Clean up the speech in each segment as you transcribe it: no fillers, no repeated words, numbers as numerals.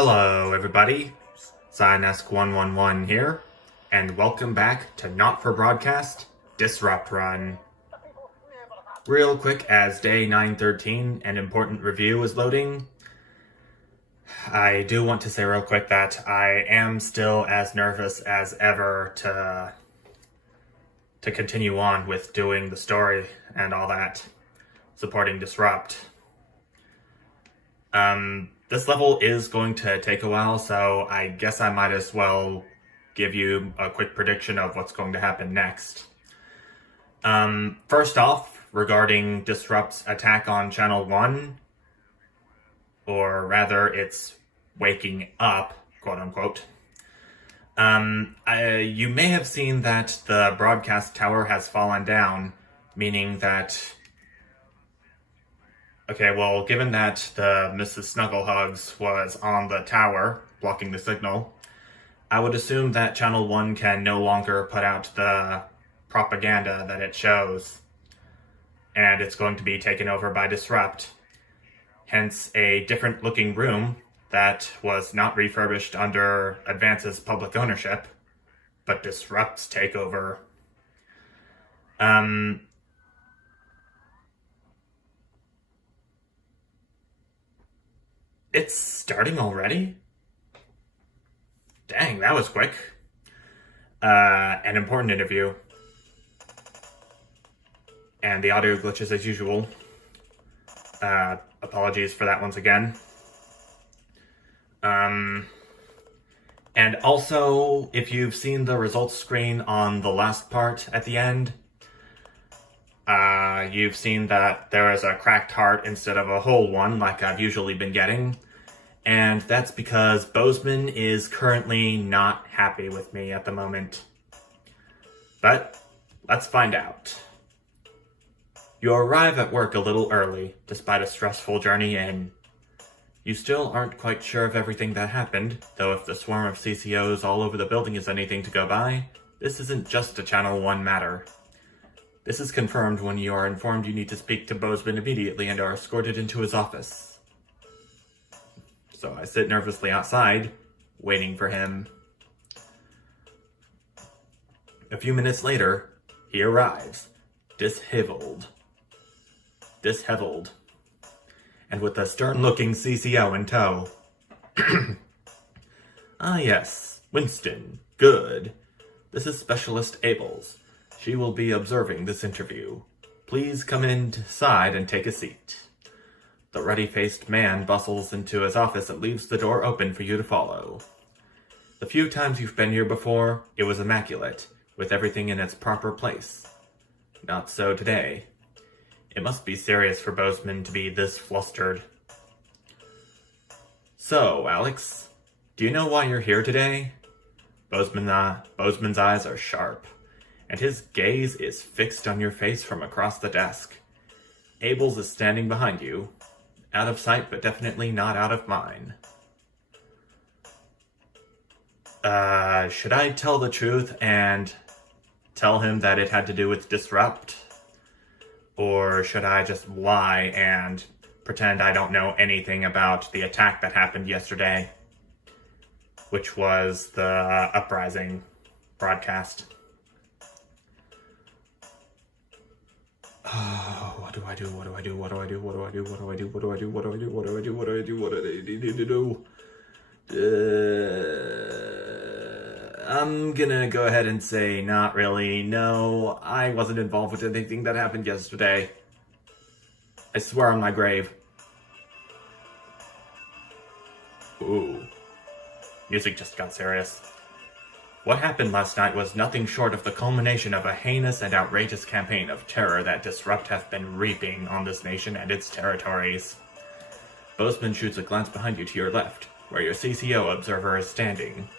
Hello everybody, Cynesk111 here, and welcome back to Not For Broadcast, Disrupt Run. Real quick, as day 913, an important review is loading. I do want to say real quick that I am still as nervous as ever to continue on with doing the story and all that, supporting Disrupt. This level is going to take a while, so I guess I might as well give you a quick prediction of what's going to happen next. First off, regarding Disrupt's attack on Channel 1, or rather, it's waking up, quote-unquote. You may have seen that the broadcast tower has fallen down, meaning that... Okay, well, given that the Mrs. Snugglehugs was on the tower, blocking the signal, I would assume that Channel 1 can no longer put out the propaganda that it shows, and it's going to be taken over by Disrupt. Hence, a different-looking room that was not refurbished under Advance's public ownership, but Disrupt's takeover. It's starting already? Dang, that was quick. An important interview. And the audio glitches as usual. Apologies for that once again. And also, if you've seen the results screen on the last part at the end, you've seen that there is a cracked heart instead of a whole one, like I've usually been getting. And that's because Bozeman is currently not happy with me at the moment. But let's find out. You arrive at work a little early, despite a stressful journey in. You still aren't quite sure of everything that happened, though if the swarm of CCOs all over the building is anything to go by, this isn't just a Channel 1 matter. This is confirmed when you are informed you need to speak to Bozeman immediately and are escorted into his office. So I sit nervously outside, waiting for him. A few minutes later, he arrives, disheveled, and with a stern-looking CCO in tow. Ah yes, Winston, good. This is Specialist Ables. She will be observing this interview. Please come inside and take a seat. The ruddy-faced man bustles into his office and leaves the door open for you to follow. The few times you've been here before, it was immaculate, with everything in its proper place. Not so today. It must be serious for Bozeman to be this flustered. So, Alex, do you know why you're here today? Bozeman's eyes are sharp, and his gaze is fixed on your face from across the desk. Ables is standing behind you. Out of sight, but definitely not out of mind. Should I tell the truth and tell him that it had to do with Disrupt? Or should I just lie and pretend I don't know anything about the attack that happened yesterday? Which was the Uprising broadcast. Oh, what do I do? I'm gonna go ahead and say not really. No, I wasn't involved with anything that happened yesterday. I swear on my grave. Ooh. Music just got serious. What happened last night was nothing short of the culmination of a heinous and outrageous campaign of terror that Disrupt hath been reaping on this nation and its territories. Bozeman shoots a glance behind you to your left, where your CCO observer is standing.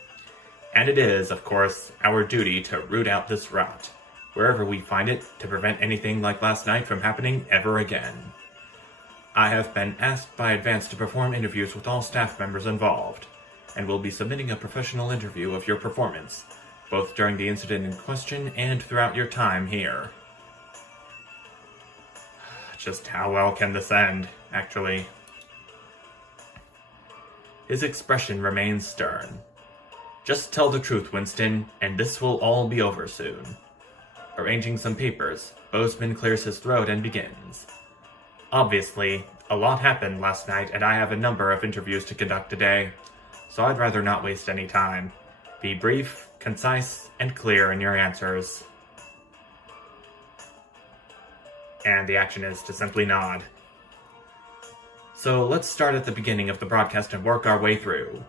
And it is, of course, our duty to root out this rot, wherever we find it, to prevent anything like last night from happening ever again. I have been asked by Advance to perform interviews with all staff members involved, and will be submitting a professional interview of your performance, both during the incident in question and throughout your time here. Just how well can this end, actually? His expression remains stern. "Just tell the truth, Winston, and this will all be over soon." Arranging some papers, Bozeman clears his throat and begins. "Obviously, a lot happened last night, and I have a number of interviews to conduct today, so I'd rather not waste any time. Be brief, concise, and clear in your answers." And the action is to simply nod. So let's start at the beginning of the broadcast and work our way through.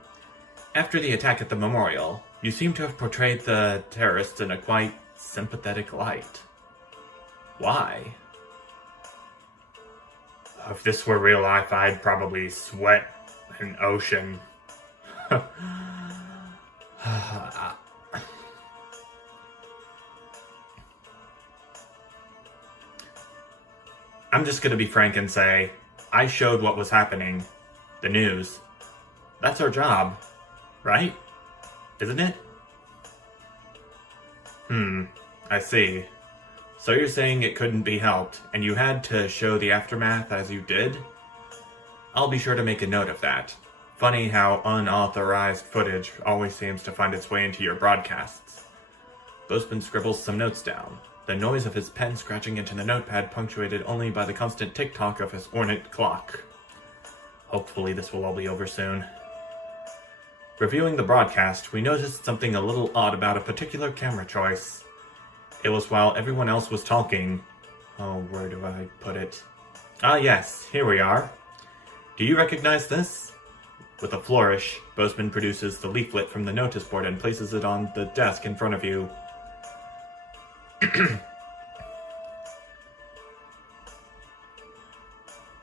After the attack at the memorial, you seem to have portrayed the terrorists in a quite sympathetic light. Why? If this were real life, I'd probably sweat an ocean. I'm just gonna be frank and say, I showed what was happening. The news. That's our job, right? Isn't it? I see. So you're saying it couldn't be helped, and you had to show the aftermath as you did? I'll be sure to make a note of that. Funny how unauthorized footage always seems to find its way into your broadcasts. Bozeman scribbles some notes down, the noise of his pen scratching into the notepad punctuated only by the constant tick-tock of his ornate clock. Hopefully this will all be over soon. Reviewing the broadcast, we noticed something a little odd about a particular camera choice. It was while everyone else was talking. Oh, where do I put it? Ah, yes, here we are. Do you recognize this? With a flourish, Bozeman produces the leaflet from the notice board and places it on the desk in front of you.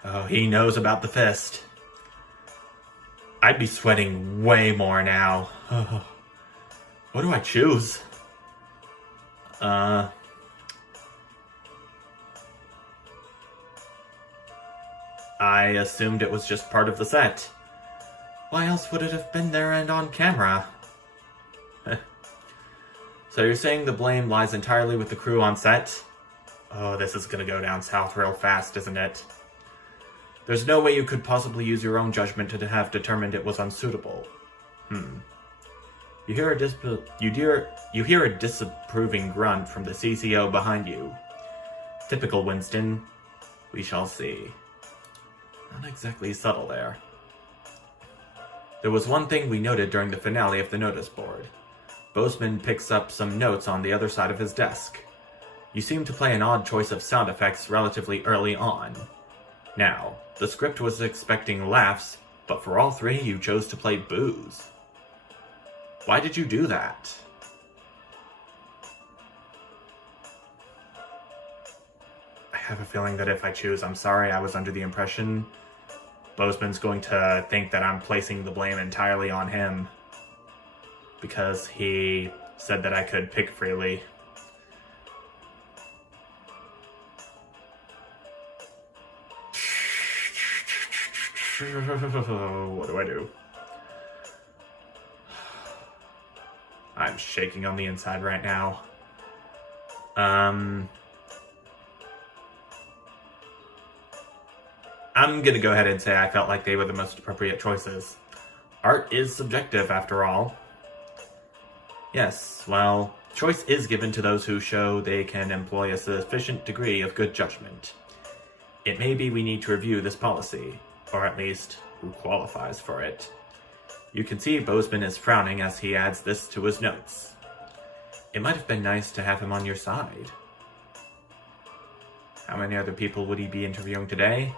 Oh, he knows about the fist. I'd be sweating way more now. What do I choose? I assumed it was just part of the set. Why else would it have been there and on camera? So you're saying the blame lies entirely with the crew on set? Oh, this is gonna go down south real fast, isn't it? There's no way you could possibly use your own judgment to have determined it was unsuitable. You hear a disapproving grunt from the CCO behind you. Typical Winston. We shall see. Not exactly subtle there. There was one thing we noted during the finale of the notice board. Bozeman picks up some notes on the other side of his desk. You seem to play an odd choice of sound effects relatively early on. Now, the script was expecting laughs, but for all three you chose to play boos. Why did you do that? I have a feeling that if I choose "I'm sorry, I was under the impression," Bozeman's going to think that I'm placing the blame entirely on him. Because he said that I could pick freely. What do I do? I'm shaking on the inside right now. I'm gonna go ahead and say I felt like they were the most appropriate choices. Art is subjective, after all. Yes, well, choice is given to those who show they can employ a sufficient degree of good judgment. It may be we need to review this policy, or at least who qualifies for it. You can see Bozeman is frowning as he adds this to his notes. It might have been nice to have him on your side. How many other people would he be interviewing today?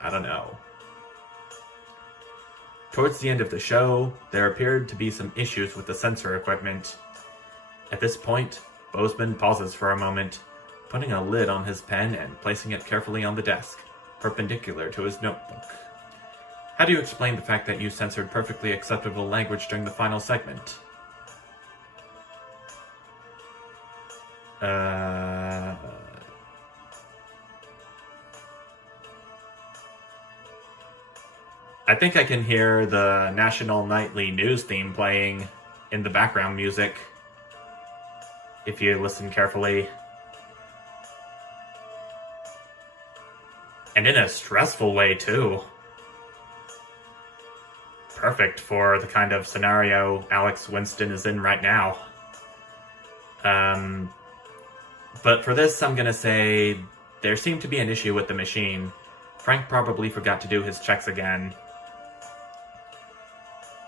I don't know. Towards the end of the show, there appeared to be some issues with the sensor equipment. At this point, Bozeman pauses for a moment, putting a lid on his pen and placing it carefully on the desk, perpendicular to his notebook. How do you explain the fact that you censored perfectly acceptable language during the final segment? I think I can hear the national nightly news theme playing in the background music, if you listen carefully. And in a stressful way, too. perfect for the kind of scenario Alex Winston is in right now. But for this, I'm gonna say there seemed to be an issue with the machine. Frank probably forgot to do his checks again.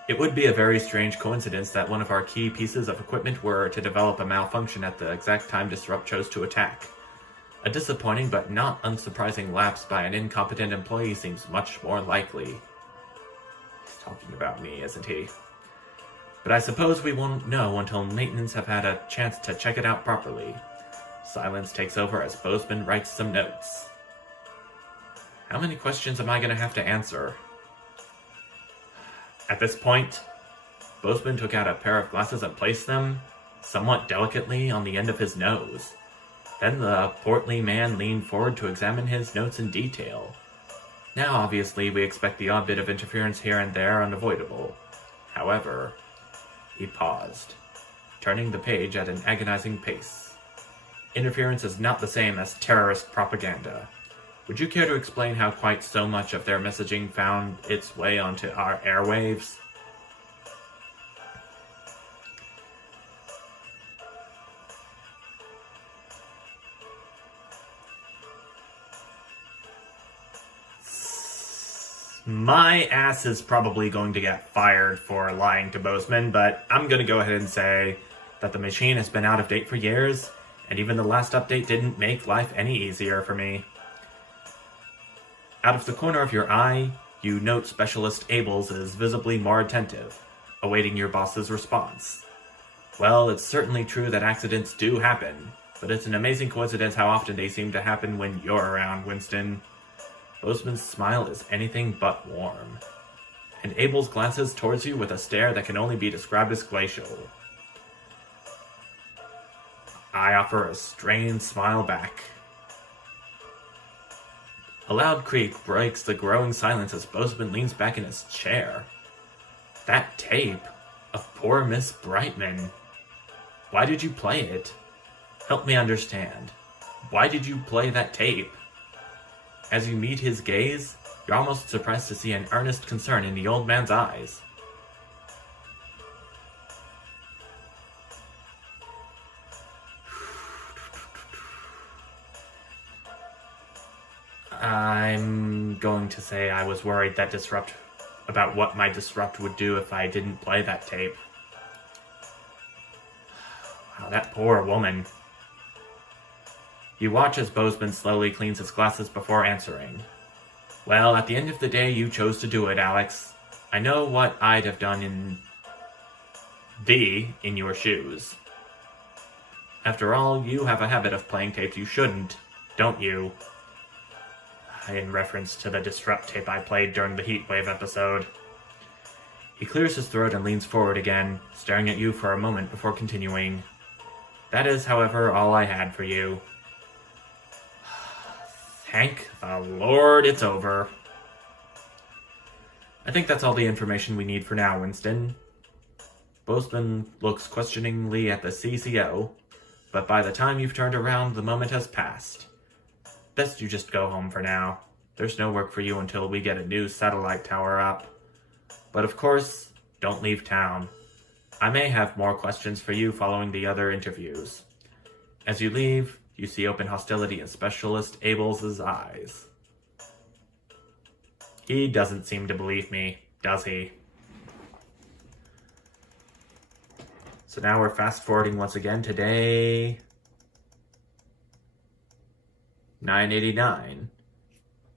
It would be a very strange coincidence that one of our key pieces of equipment were to develop a malfunction at the exact time Disrupt chose to attack. A disappointing but not unsurprising lapse by an incompetent employee seems much more likely. He's talking about me, isn't he? But I suppose we won't know until maintenance have had a chance to check it out properly. Silence takes over as Bozeman writes some notes. How many questions am I going to have to answer? At this point, Bozeman took out a pair of glasses and placed them, somewhat delicately, on the end of his nose. Then the portly man leaned forward to examine his notes in detail. Now, obviously, we expect the odd bit of interference here and there unavoidable. However, he paused, turning the page at an agonizing pace. Interference is not the same as terrorist propaganda. Would you care to explain how quite so much of their messaging found its way onto our airwaves? My ass is probably going to get fired for lying to Bozeman, but I'm going to go ahead and say that the machine has been out of date for years, and even the last update didn't make life any easier for me. Out of the corner of your eye, you note Specialist Ables is visibly more attentive, awaiting your boss's response. Well, it's certainly true that accidents do happen, but it's an amazing coincidence how often they seem to happen when you're around, Winston. Bozeman's smile is anything but warm, and Ables glances towards you with a stare that can only be described as glacial. I offer a strained smile back. A loud creak breaks the growing silence as Bozeman leans back in his chair. That tape of poor Miss Brightman. Why did you play it? Help me understand. Why did you play that tape? As you meet his gaze, you're almost surprised to see an earnest concern in the old man's eyes. I'm going to say I was worried that about what my Disrupt would do if I didn't play that tape. Wow, that poor woman. You watch as Bozeman slowly cleans his glasses before answering. Well, at the end of the day, you chose to do it, Alex. I know what I'd have done in your shoes. After all, you have a habit of playing tapes you shouldn't, don't you? In reference to the Disrupt tape I played during the Heatwave episode. He clears his throat and leans forward again, staring at you for a moment before continuing. That is, however, all I had for you. Thank the Lord it's over. I think that's all the information we need for now, Winston. Bozeman looks questioningly at the CCO, but by the time you've turned around, the moment has passed. Best you just go home for now. There's no work for you until we get a new satellite tower up. But of course, don't leave town. I may have more questions for you following the other interviews. As you leave, you see open hostility in Specialist Ables' eyes. He doesn't seem to believe me, does he? So now we're fast forwarding once again to day 989.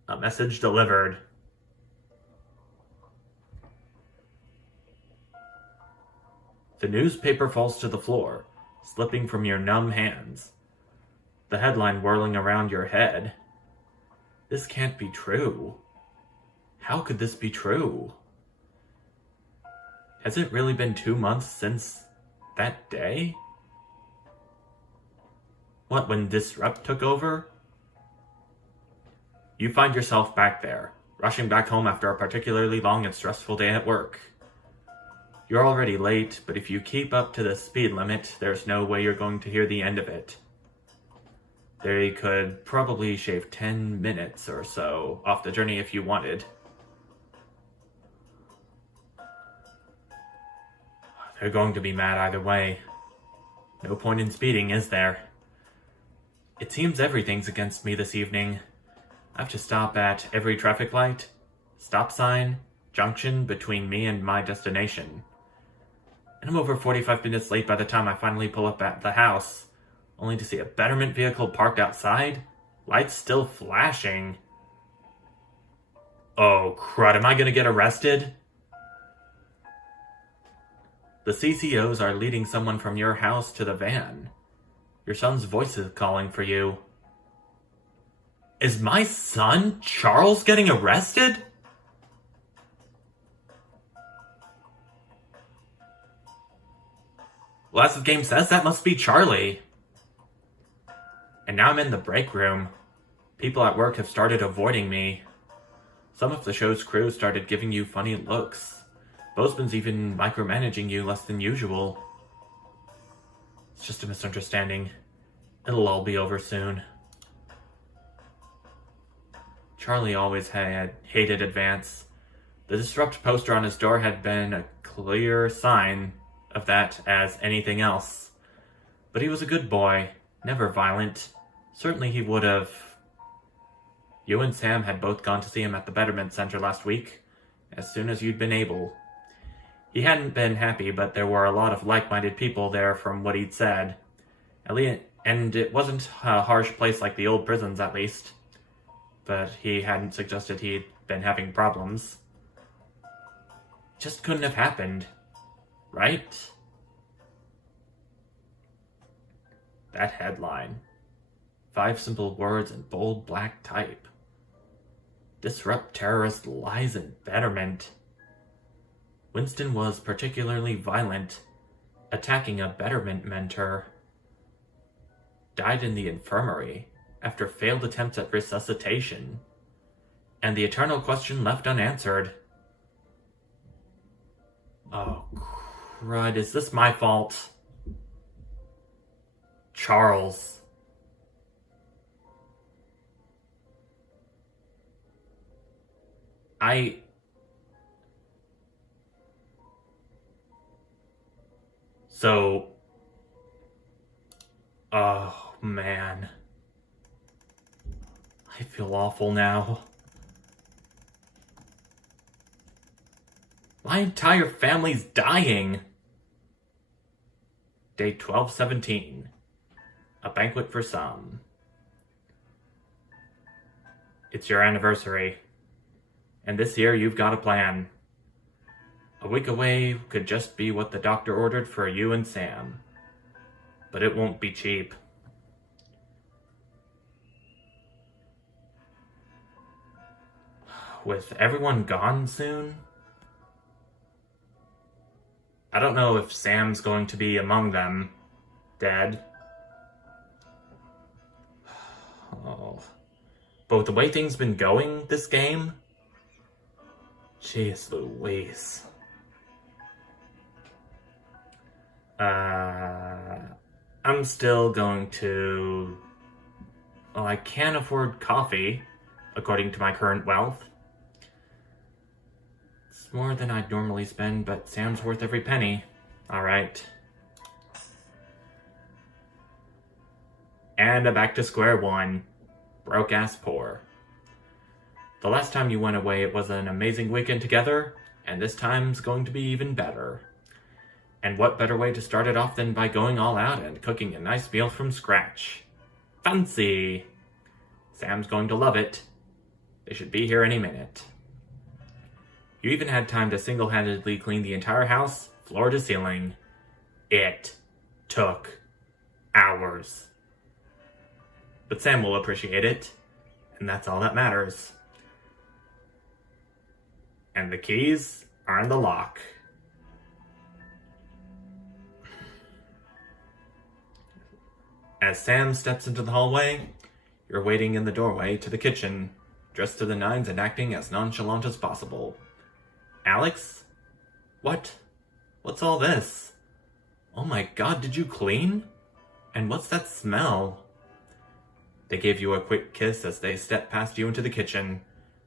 A message delivered. The newspaper falls to the floor, slipping from your numb hands. The headline whirling around your head. This can't be true. How could this be true? Has it really been 2 months since that day? What, when Disrupt took over? You find yourself back there, rushing back home after a particularly long and stressful day at work. You're already late, but if you keep up to the speed limit, there's no way you're going to hear the end of it. They could probably shave 10 minutes or so off the journey if you wanted. You're going to be mad either way. No point in speeding, is there? It seems everything's against me this evening. I have to stop at every traffic light, stop sign, junction between me and my destination. And I'm over 45 minutes late by the time I finally pull up at the house, only to see a betterment vehicle parked outside, lights still flashing. Oh crud, am I gonna get arrested? The CCOs are leading someone from your house to the van. Your son's voice is calling for you. Is my son, Charles, getting arrested? Well, as the game says, that must be Charlie. And now I'm in the break room. People at work have started avoiding me. Some of the show's crew started giving you funny looks. Bozeman's even micromanaging you less than usual. It's just a misunderstanding. It'll all be over soon. Charlie always had hated Advance. The Disrupt poster on his door had been a clear sign of that as anything else. But he was a good boy, never violent. Certainly he would have. You and Sam had both gone to see him at the Betterment Center last week, as soon as you'd been able. He hadn't been happy, but there were a lot of like-minded people there from what he'd said. And it wasn't a harsh place like the old prisons, at least. But he hadn't suggested he'd been having problems. Just couldn't have happened. Right? That headline. 5 simple words in bold black type. Disrupt terrorist lies in Betterment. Winston was particularly violent, attacking a Betterment mentor. Died in the infirmary after failed attempts at resuscitation. And the eternal question left unanswered. Oh, crud, is this my fault? Charles. So... Oh, man. I feel awful now. My entire family's dying. Day 1217. A banquet for some. It's your anniversary. And this year you've got a plan. A week away could just be what the doctor ordered for you and Sam. But it won't be cheap. With everyone gone soon? I don't know if Sam's going to be among them. Dead. Oh. But with the way things been going this game? Jeez Louise. I'm still going to... Well, I can't afford coffee, according to my current wealth. It's more than I'd normally spend, but Sam's worth every penny. Alright. And I'm back to square one. Broke ass poor. The last time you went away, it was an amazing weekend together, and this time's going to be even better. And what better way to start it off than by going all out and cooking a nice meal from scratch? Fancy! Sam's going to love it. They should be here any minute. You even had time to single-handedly clean the entire house, floor to ceiling. It took hours. But Sam will appreciate it, and that's all that matters. And the keys are in the lock. As Sam steps into the hallway, you're waiting in the doorway to the kitchen, dressed to the nines and acting as nonchalant as possible. Alex? What? What's all this? Oh my god, did you clean? And what's that smell? They gave you a quick kiss as they stepped past you into the kitchen,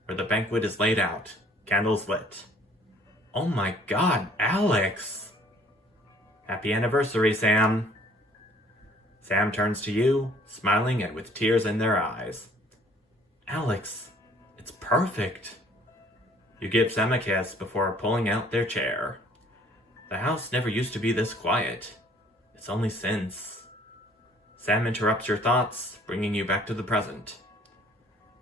where the banquet is laid out, candles lit. Oh my god, Alex! Happy anniversary, Sam. Sam turns to you, smiling and with tears in their eyes. Alex, it's perfect. You give Sam a kiss before pulling out their chair. The house never used to be this quiet. It's only since. Sam interrupts your thoughts, bringing you back to the present.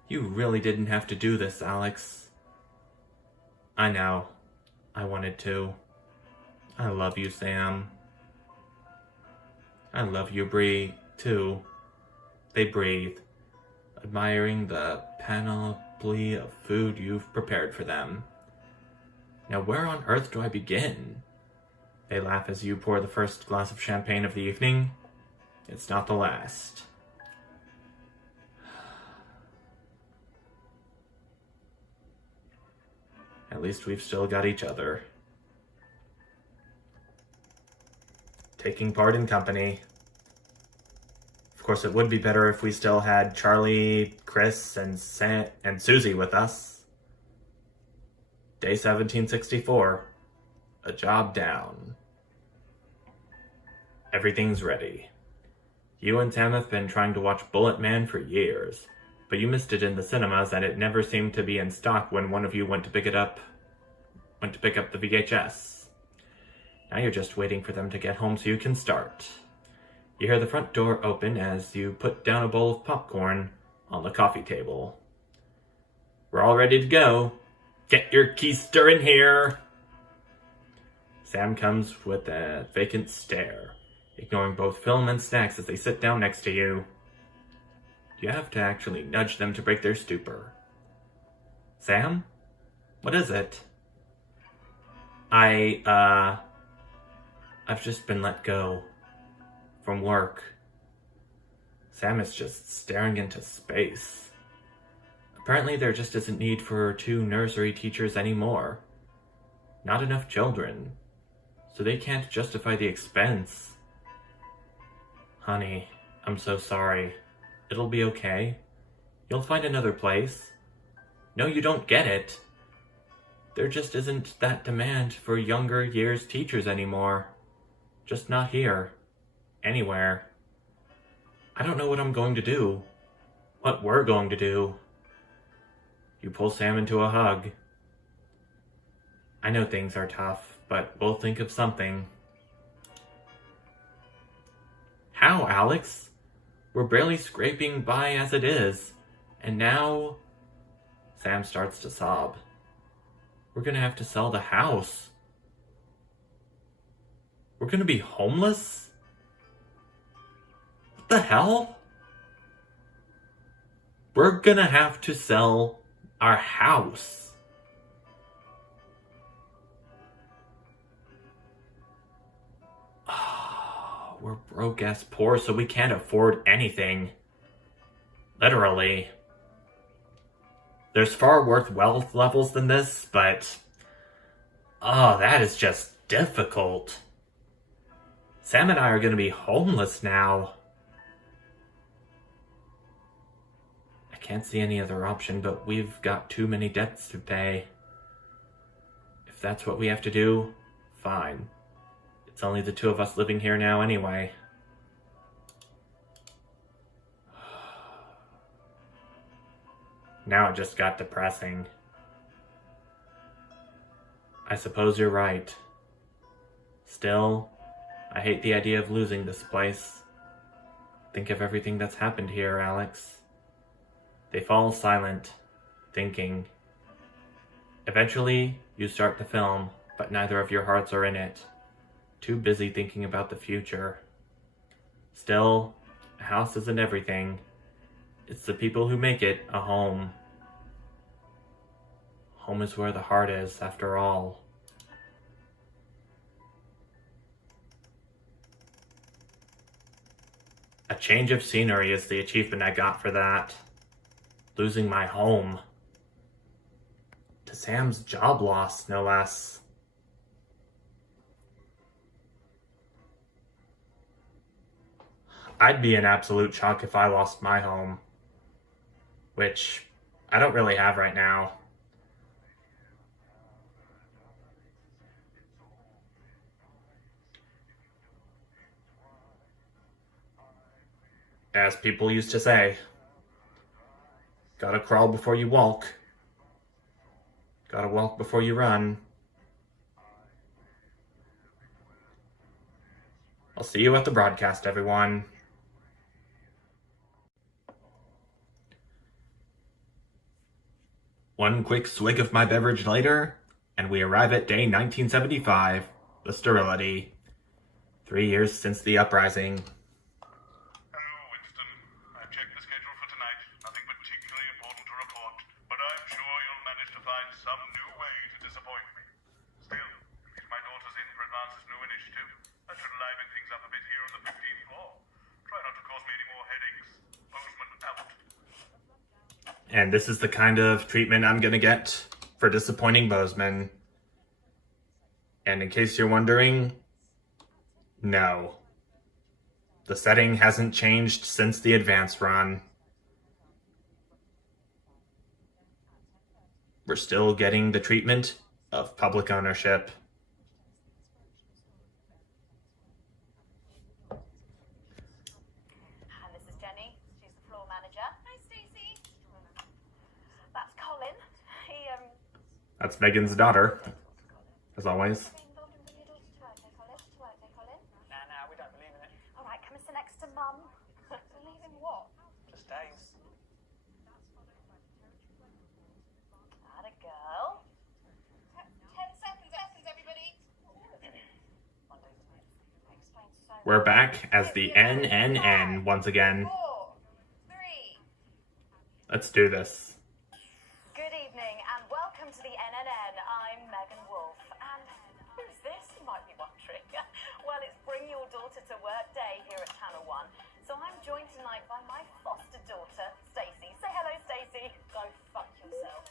You really didn't have to do this, Alex. I know. I wanted to. I love you, Sam. I love you, Bree, too. They breathe, admiring the panoply of food you've prepared for them. Now where on earth do I begin? They laugh as you pour the first glass of champagne of the evening. It's not the last. At least we've still got each other. Taking part in company. Of course, it would be better if we still had Charlie, Chris, and Susie with us. Day 1764. A job down. Everything's ready. You and Sam have been trying to watch Bullet Man for years, but you missed it in the cinemas and it never seemed to be in stock when one of you went to pick up the VHS. Now you're just waiting for them to get home so you can start. You hear the front door open as you put down a bowl of popcorn on the coffee table. We're all ready to go. Get your keister in here. Sam comes with a vacant stare, ignoring both film and snacks as they sit down next to you. You have to actually nudge them to break their stupor. Sam? What is it? I've just been let go. From work. Sam is just staring into space. Apparently there just isn't need for 2 nursery teachers anymore. Not enough children. So they can't justify the expense. Honey, I'm so sorry. It'll be okay. You'll find another place. No, you don't get it. There just isn't that demand for younger years teachers anymore. Just not here. Anywhere. I don't know what I'm going to do. What we're going to do. You pull Sam into a hug. I know things are tough, but we'll think of something. How, Alex? We're barely scraping by as it is. And now... Sam starts to sob. We're gonna have to sell the house. We're gonna be homeless? What the hell? We're gonna have to sell our house. Oh, we're broke as poor, so we can't afford anything. Literally. There's far worse wealth levels than this, but... oh, that is just difficult. Sam and I are gonna be homeless now. I can't see any other option, but we've got too many debts to pay. If that's what we have to do, fine. It's only the 2 of us living here now anyway. Now it just got depressing. I suppose you're right. Still, I hate the idea of losing this place. Think of everything that's happened here, Alex. They fall silent, thinking. Eventually, you start the film, but neither of your hearts are in it. Too busy thinking about the future. Still, a house isn't everything. It's the people who make it a home. Home is where the heart is, after all. A change of scenery is the achievement I got for that. Losing my home. To Sam's job loss, no less. I'd be in absolute shock if I lost my home. Which I don't really have right now. As people used to say, gotta crawl before you walk. Gotta walk before you run. I'll see you at the broadcast, everyone. One quick swig of my beverage later, and we arrive at day 1975, the sterility. 3 years since the uprising. Hello, Winston. I've checked the schedule for tonight. Nothing particularly important to report, but I'm sure you'll manage to find some new way to disappoint me. Still, at least my daughter's in for Advance's new initiative. That should liven things up a bit here on the 15th floor. Try not to cause me any more headaches. Postman out. And this is the kind of treatment I'm gonna get for disappointing Bozeman. And in case you're wondering, no. The setting hasn't changed since the Advance run. We're still getting the treatment of public ownership. And this is Jenny. She's the floor manager. Hi, Stacey. That's Colin. That's Megan's daughter, as always. Nah, we don't believe in it. All right, come and sit next to Mum. Believe in what? Just days. That a girl. 10 seconds, everybody. Explains so We're back as the NNN once again. 4, 3. Let's do this. Good evening and welcome to the NNN. I'm Megan Wolf. And who's this, you might be wondering? Well, it's Bring Your Daughter to Work Day here at Channel 1. So I'm joined tonight by my foster daughter, Stacey. Say hello, Stacey. Go fuck yourself.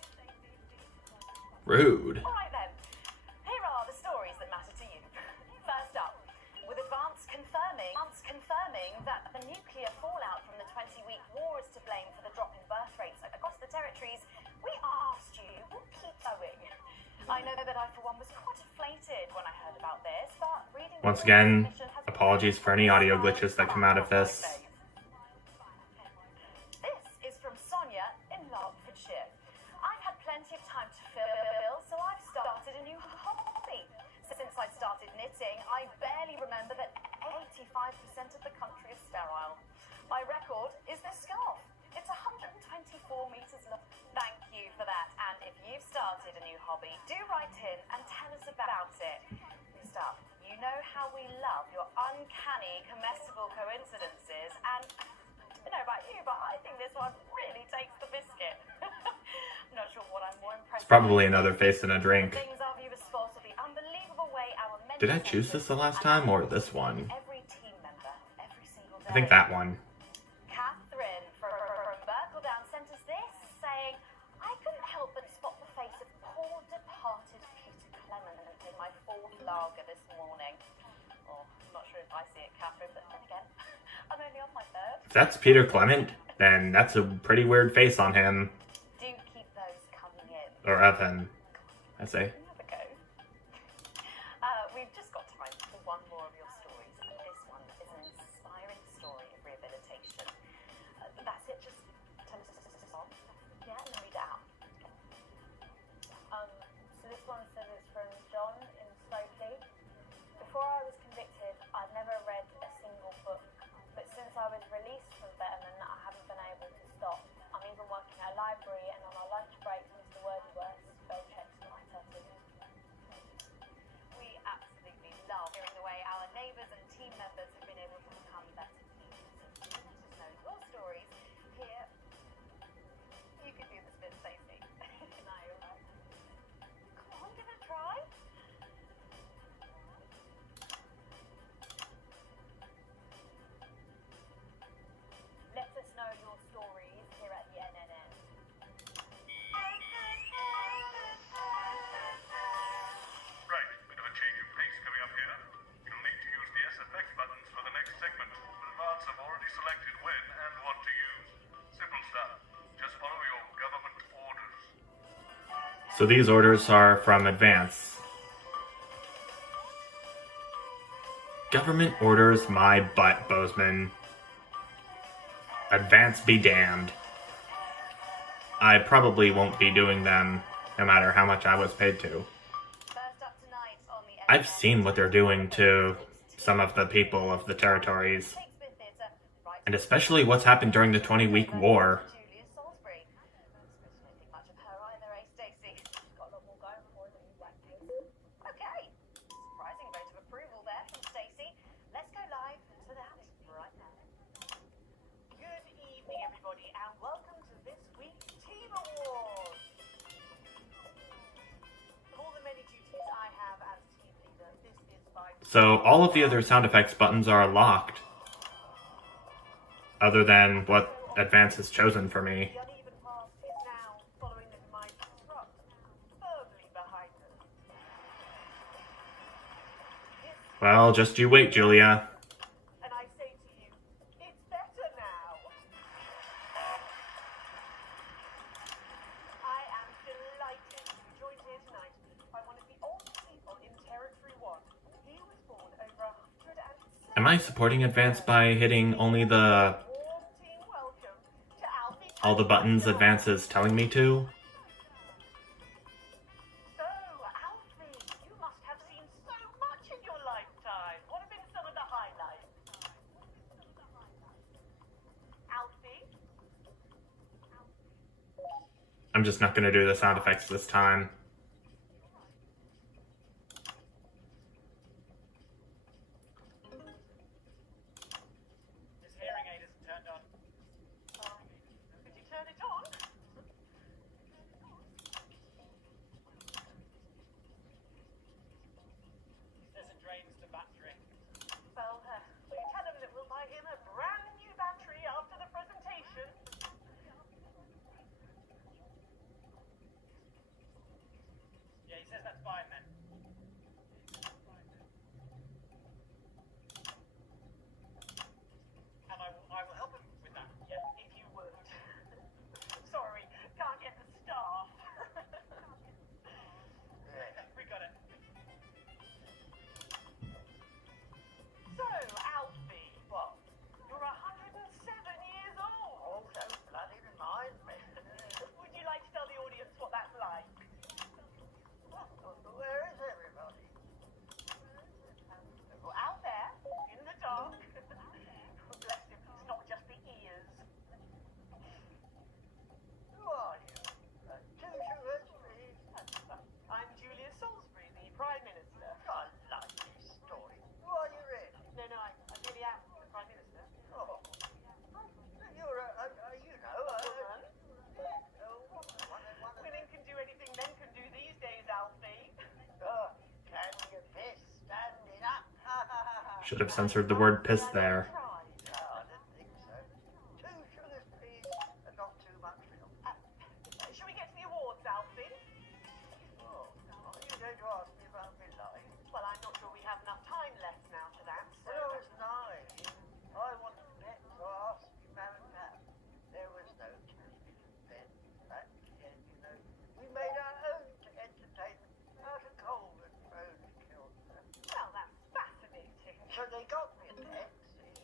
Rude. All right then. Here are the stories that matter to you. First up, with Advance confirming that the nuclear fallout from the 20-week war is to blame for the drop in birth rates across the territories, we asked you, we'll keep going. I know that I, for one, was quite deflated when I heard about this, but reading... Once again, apologies for any audio glitches that come out of this. This is from Sonia in Hertfordshire. I've had plenty of time to fill, so I've started a new hobby. Since I started knitting, I barely remember that 85% of the country is sterile. My record is this scarf. It's 124 meters long. Thank you for that. And if you've started a new hobby, do write in and tell us about it. Next up, you know how we love your uncanny, comestible coincidences, and I don't know about you, but I think this one really takes the biscuit. I'm not sure what I'm more impressed It's probably another face in a drink. Things our viewers spot are the unbelievable way our many Did I choose this the last time or this one? every team member, every single day. I think that one. Catherine from Berkeldown sent us this, saying, I couldn't help but spot the face of poor departed Peter Clement in my fourth lager this morning. Oh, I'm not sure if I see it, Catherine, but then again, I'm only on my third. If that's Peter Clement, then that's a pretty weird face on him. Do keep those coming in. Or of him, I say. Have a go. We've just got time for one more of your stories, and this one is an inspiring story of rehabilitation. That's it, just tell us on. Yeah, and read it out. So this one says it's from John in Stokely. Before I was convicted, I'd never read a single book, but since I was released from Betterman, I haven't been able to stop. I'm even working at a library, and on our lunch breaks, Mr. Wordsworth spell checks my tattoos. We absolutely love hearing the way our neighbours and team members have been able to become better people. So if you want to know your stories, here, you can do this bit, Stacey. No, right? Come on, give it a try. Let us know your stories here at the NNN. Right, bit of a change of pace coming up here. You'll need to use the SFX buttons for the next segment. Advance have already selected when and what to use. Simple stuff. Just follow your government orders. So these orders are from Advance. Government orders my butt, Bozeman. Advance be damned. I probably won't be doing them no matter how much I was paid to. I've seen what they're doing to some of the people of the territories, and especially what's happened during the 20-week war. So all of the other sound effects buttons are locked, other than what Advance has chosen for me. Well, just you wait, Julia. And I say to you, it's better now. I am delighted to be joined here tonight by one of the oldest people in Territory 1. He was born over 107. Am I supporting Advance by hitting only all the buttons Advance is telling me to? So, Alfie, you must have seen so much in your lifetime. What have been some of the highlights? Alfie? I'm just not going to do the sound effects this time. This hearing aid isn't turned on. Could you turn it on? This drains the battery. Well, will you tell him that we'll buy him a brand new battery after the presentation? Yeah, he says that's fine then. And I will help him with that. Yeah. If you would. Sorry, can't get the staff. We got it. So, Alfie, what? You're 107 years old. Oh, don't bloody remind me. Would you like to tell the audience what that's like? Where is everybody? Well, out there, in the dark. Bless him, it's not just the ears. Who are you? Two sugars, please. I'm Julia Salisbury, the Prime Minister. I like this story. Who are you really? No, I really am the Prime Minister. Oh, you're Woman. Women can do anything men can do these days, Alfie. Can you piss standing up? Should have censored the word piss there. I didn't think so. Two sugars, please, and not too much milk. Shall we get to the awards, Alfie? Oh, are you going to ask me about my life? Well, I'm not sure we have enough time left now for that. So When I was 9, I wanted to bet, so I asked my mum and dad. There was no television then. Back then, you know, we made our own entertainment out of coal and thrown and killed them. well, that's fascinating. So they got me a pet, see?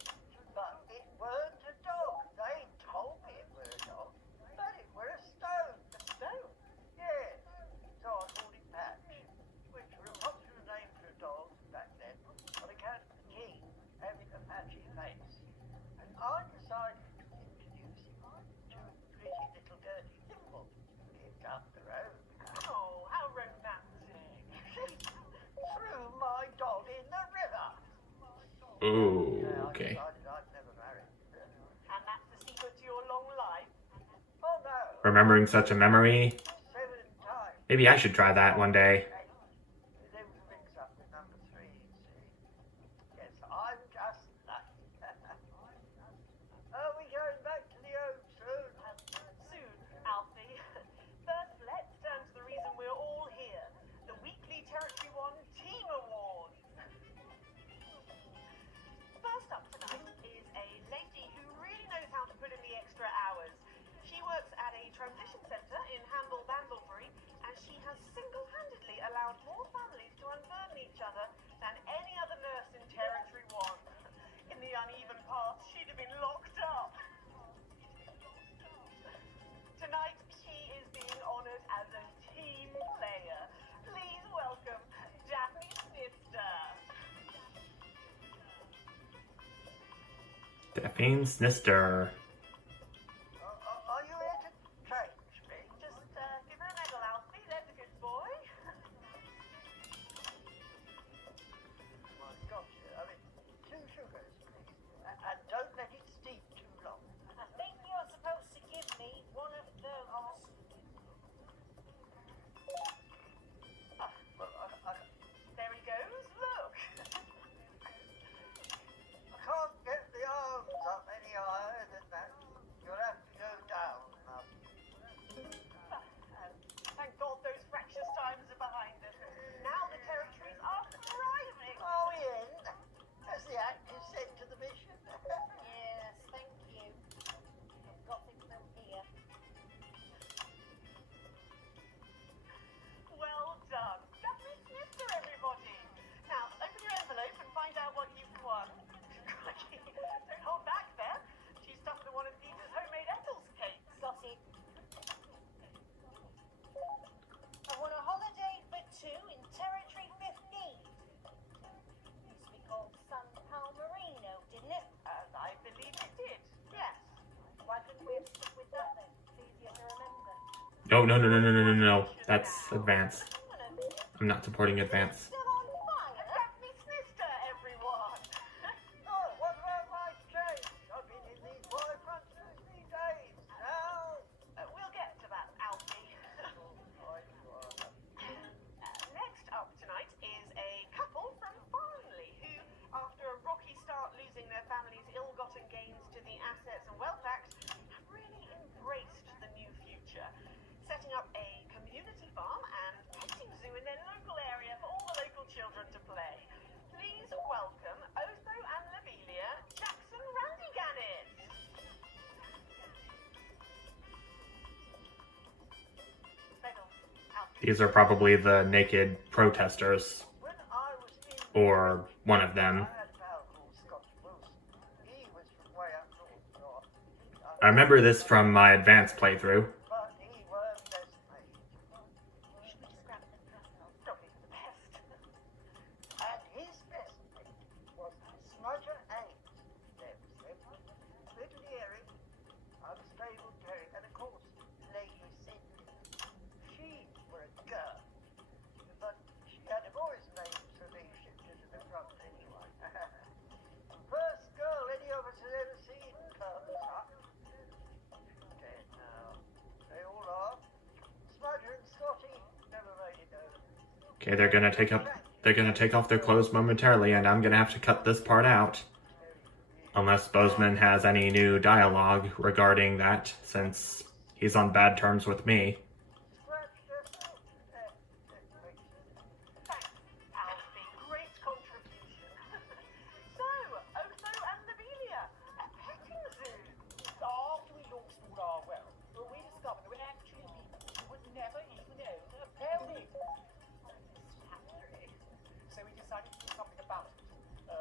But it weren't a dog. They told me it were a dog. But it were a stone. A stone. Yes. So I called it Patch, which was a popular name for a dog back then, on account of the king having a patchy face. And I decided to introduce him to a pretty little girlie Thimble, who lived up the road. Oh, how romantic. Threw my dog in the river. Ooh, I okay. decided I'd never marry. And that's the secret to your long life. Oh no, Remembering such a memory, 7 times. maybe I should try that one day. There was a mix-up with number 3, you see. Yes, I'm just lucky. Are we going back to the Oak soon? Soon, Alfie. First, let's turn to the reason we're all here. The weekly Territory 1 Team Awards. First up tonight is a lady who really knows how to put in the extra hours. She works at a transition centre in Handle Bandlebury, and she has single-handedly allowed Daphne Snister. Are you here to change me? Just give her a medal, Alfie. There's a good boy. My gosh, I mean, 2 sugars, please. And don't let it steep too long. I think you're supposed to give me one of those. Well, There he goes. Look. I can't get the arms up any higher than that. You'll have to go down. Thank God those fractious times are behind us. Now the territories are thriving. Are we in? As the actors said to the mission. Yes, thank you. I've got it from here. Well done. Daphne Snister, everybody. Now, open your envelope and find out what you've won. Crikey, don't hold back there. She's tougher than one of Peter's homemade Ethel's cakes. Got it. I won a holiday for 2 in Territory 15. Used to be called San Palmerino, didn't it? I believe it did. Yes. Why couldn't we have stuck with that then? It's easier to remember. Oh, no. That's Advance. I'm not supporting Advance. Still on fire? Daphne Snister, everyone. Oh, what about my change? I've been in these boyfriends for 3 days now. We'll get to that, Alfie. Next up tonight is a couple from Farnley who, after a rocky start losing their family's ill-gotten gains to the Assets and Wealth Act, have really embraced the new future, setting up a community farm and petting zoo in their local area for all the local children to play. Please welcome Otho and Labelia Jackson Randiganis. Medals, Alfie. These are probably the naked protesters, When I was in or one of them. I had a pal called Scott Wilson. He was from way up north. I remember this from my Advance playthrough. But he weren't best mate. Should we just grab them personal? Probably for the best. And his best mate was Smudger Ames. There was him. Little earring, unstable Terry, and of course, Lady Cindy. She were a girl. But she had a boy's name, so they shipped her to the front anyway. First girl any of us had ever seen, Colonel Huck. Dead now. They all are. Smudger and Scotty never made it over. Okay, they're gonna take off their clothes momentarily, and I'm gonna have to cut this part out. Unless Bozeman has any new dialogue regarding that, since he's on bad terms with me. Thanks, Alfie. Great contribution. So, Otho and Labelia, a petting zoo. After we lost all our wealth, we discovered there were actually people who would never even own a pony. So we decided to do something about it.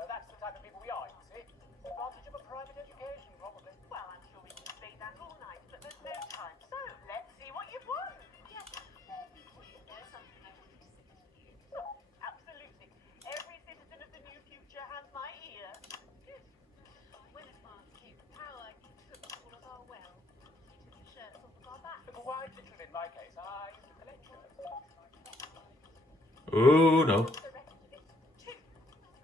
That's the type of people we are, you see. Advantage of a private education, probably. Well, I'm sure we can debate that all night, but there's no time. So, let's see what you've won. Yes, before we do, there's something I wanted to say to you. Absolutely. Every citizen of the new future has my ear. Good. When Advance came to power, you took all of our wealth. You took the shirts off of our backs. Quite literally, in my case, I used to collect shirts. Ooh, no. The rest of it, too.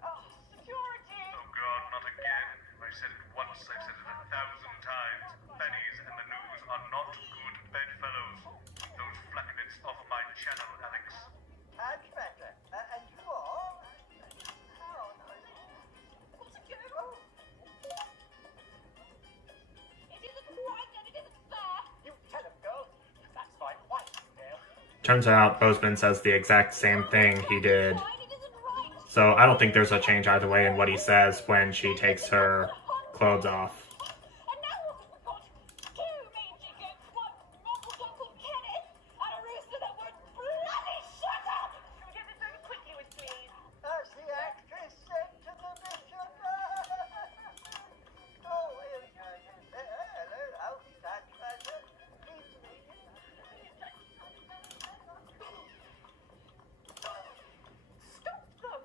Oh, security! Oh God, not again. I've said it once, I've said it 1,000 times. Bennies and the news are not good bedfellows. Keep those flacknets off my channel, Alex. Much better. And you are? How nice. What's it going on? It isn't right and it isn't fair. You tell him, girl. That's my wife, now. Turns out Bozeman says the exact same thing he did. Right, it isn't right. So I don't think there's a change either way in what he says when she takes her clothes off. And now what have we got? 2 mangy goats, 1 mumbled Uncle Kenneth, and a rooster that would bloody shut up! Can we get this over quickly with, please? As the actress said to the mission. Oh, here we go. Hello, Alfie Thatchmaster. Pleased to meet you. Stop them!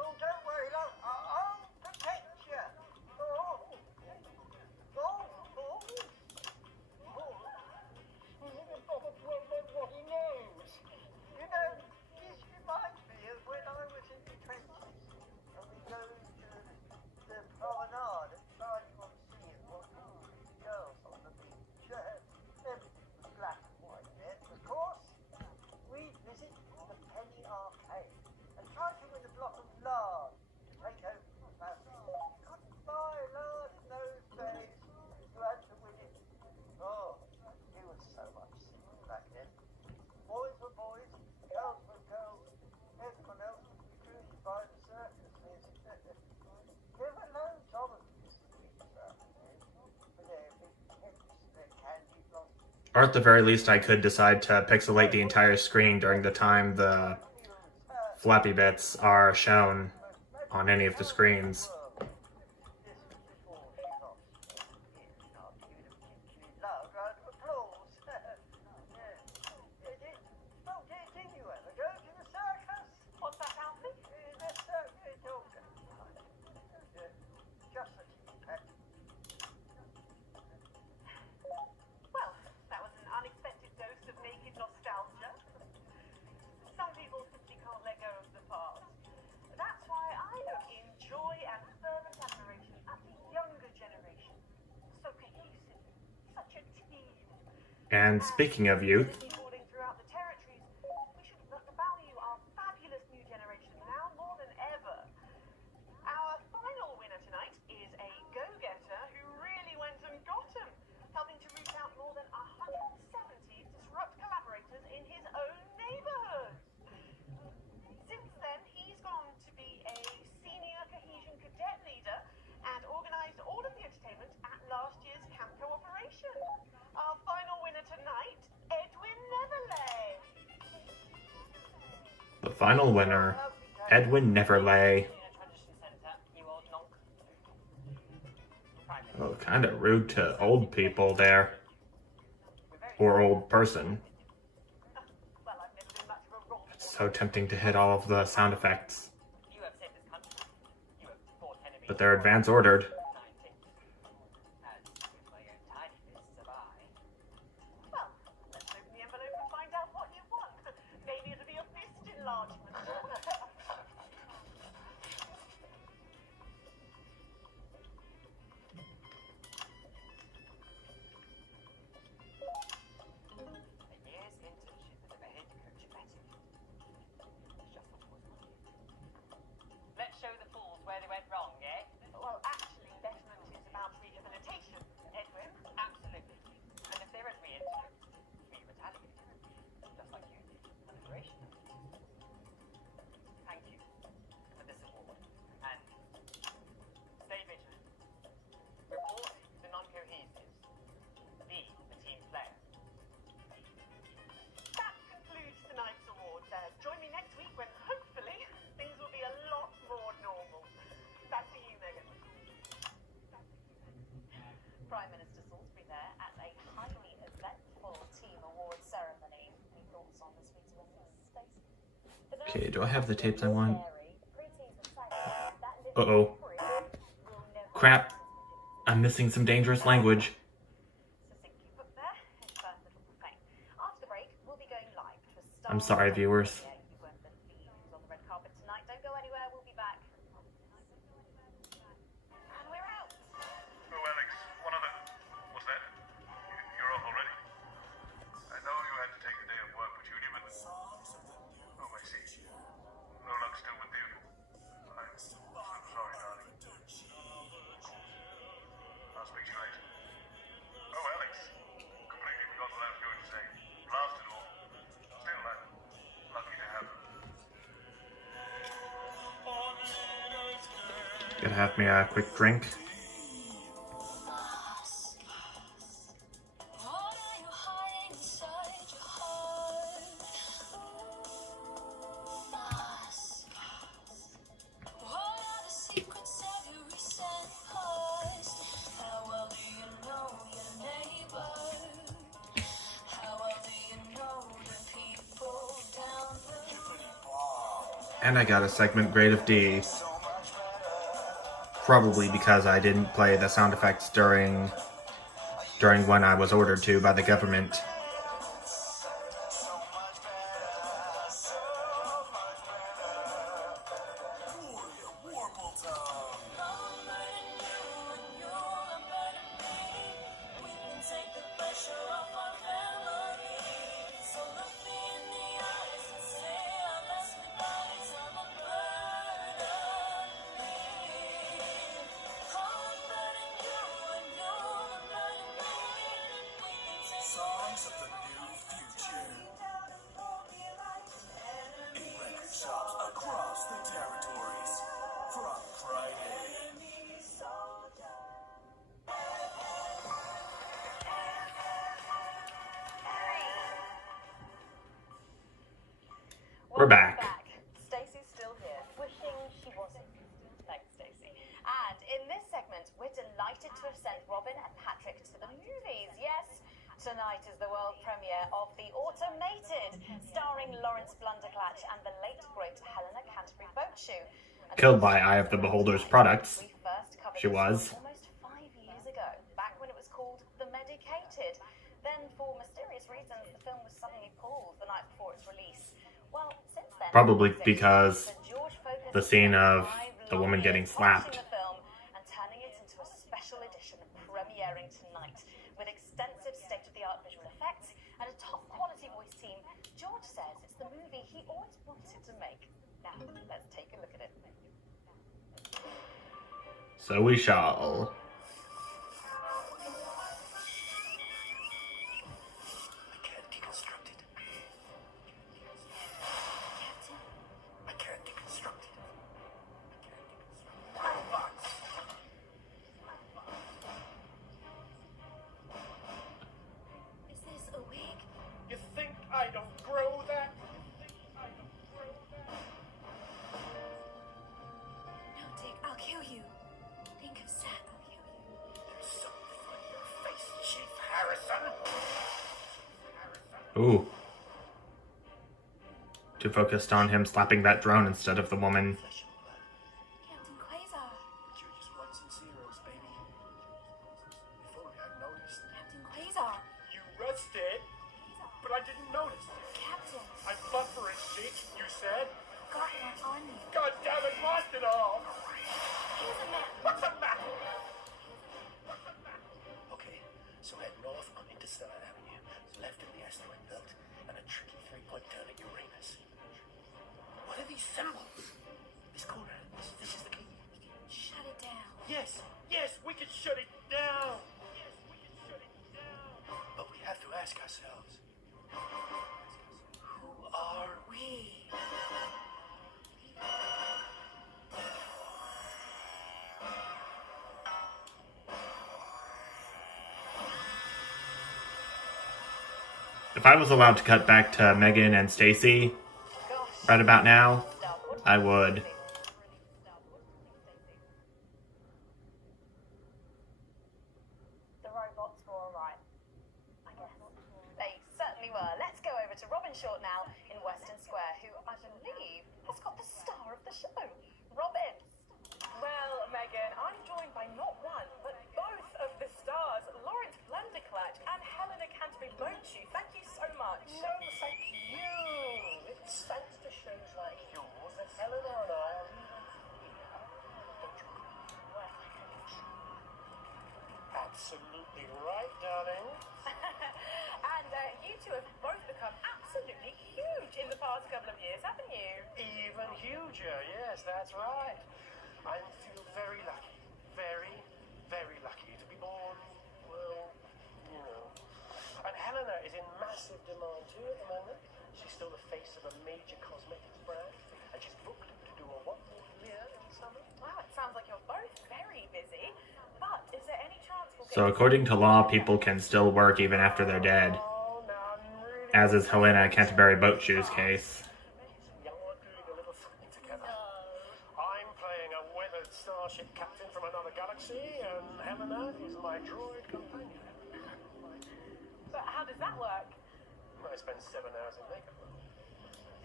Oh, don't worry, love. I'll protect Or at the very least, I could decide to pixelate the entire screen during the time the flappy bits are shown on any of the screens. What's that, Alfie? Well, that was an unexpected dose of naked nostalgia. Some people simply can't let go of the past. That's why I look in joy and fervent admiration at the younger generation. So cohesive, such a team. And speaking of youth, Falling throughout the territories, we should value our fabulous new generation now more than ever. Our final winner tonight is a go-getter who really went and got 'em, helping to root out more than 170 disrupt collaborators in his own neighborhood. Since then, he's gone to be a senior cohesion cadet leader and organized all of the entertainment at last year's camp cooperation. Our final winner tonight, Edwin Neverlay. the final winner, Edwin Neverlay. Oh, kind of rude to old people there. Or old person. Well, I've never been much of a role It's so tempting to hit all of the sound effects. You have saved this country. You have fought enemies. But they're advance ordered. And with my own tiny fists of eye. Well, let's open the envelope and find out what you want. Maybe it'll be a fist enlargement. A year's internship as a head coach at Betty. It's just what was wanted. Let's show the fools where they went wrong, eh? Well, actually, betterment is about rehabilitation, Edwin. Absolutely. And if there is re-injury, we retaliate. Just like you did for liberation. Thank you for this award. And stay vigilant. Report the non-cohesives. Be the team player. That concludes tonight's awards. Join me next week when, hopefully, things will be a lot more normal. Back to you, Megan. Prime Minister Salisbury there at a highly eventful team awards ceremony. Any thoughts on this week's winners, Stacey? Okay, do I have the tapes I want? Uh Uh-oh. Crap. I'm missing some dangerous language. Succinctly put there, his first little complaint. After the break, we'll be going live to start. I'm sorry, viewers. Yeah, you weren't the lead who's on the red carpet tonight. Don't go anywhere. We'll be back. And we're out. Oh, Alex, one other. What's that? You're off already? I know you had to take a day of work, Petunia, but... Oh, I see. No luck still with you. I'm so sorry, darling. I'll speak to you later. Oh, Alex. Completely forgot what I was going to say. Blasted all. Still, I'm lucky to have her. Gonna have me a quick drink. What are you hiding inside your heart? Us. What are the secrets every set past? How well do you know your neighbor? How well do you know the people down the road? And I got a segment grade of D. Probably because I didn't play the sound effects during when I was ordered to by the government. Songs We're back. Stacey's still here, wishing she wasn't. Thanks, Stacey. And in this segment, we're delighted to have sent Robin and Patrick to the movies. Yes, tonight is the world premiere of The Automated, starring Lawrence Blunderclatch and the late great Helena Canterbury Boatshoe. Killed by Eye of the Beholder's products. We first covered She this was. film almost 5 years ago, back when it was called The Medicated. Then, for mysterious reasons, the film was suddenly pulled the night before its release. Well, since then, Probably because George focused the scene on of 5 the long woman years getting watching slapped. the film and turning it into a special edition premiering tonight with extensive state-of-the-art visual effects and a top-quality voice team. George says it's the movie he always wanted to make. Now, let's take a look at it. So we shall. I can't deconstruct it. I can't deconstruct it. Is this a wig? You think I don't grow that? No, Dick, I'll kill you. Think of Seth, I'll kill you. There's something on your face, Chief Harrison. Ooh. Too focused on him slapping that drone instead of the woman. Flesh and blood. Captain Quasar. But you're just ones and zeros, baby. If only I'd noticed. Captain Quasar. You rusted, but I didn't notice. Captain. I'm buffering, Chief, you said. Got one on me. God damn it, lost it all. Here's a map. What's a map? Okay, so head north on Interstellar Avenue, left in the asteroid belt, and a tricky three-point turn at Uranus. What are these symbols? This corner, this is the key. Shut it down. Yes, we can shut it down. But we have to ask ourselves, who are we? If I was allowed to cut back to Megan and Stacy right about now, I would. The robots were alright, I guess. They certainly were. Let's go over to Robin Short now in Western Square, who I believe has got the star of the show. Robin. Well, Megan, I'm joined by not one, but both of the stars, Lawrence Blunderclatch and Helena Canterbury Boatshoe. Thank you so much. No, thank you. It's thanks to shows like yours that Helena and I are even here. Don't you agree? Absolutely right, darling. And you two have both become absolutely huge in the past couple of years, haven't you? Even huger, yes, that's right. I feel very lucky. Very, very lucky to be born, well, you know. And Helena is in massive demand too at the moment. She's still the face of a major cosmetics brand, and she's booked to do a one-more year in the summer. Wow, it sounds like you're both very busy. But is there any chance we'll get... So according to law, people can still work even after they're dead, Oh, now I'm really... as is Helena Canterbury Boatshoe's case. You're doing a little thing together. I'm playing a weathered starship captain from another galaxy, and Helena is my droid companion. But how does that work? I spend 7 hours in makeup.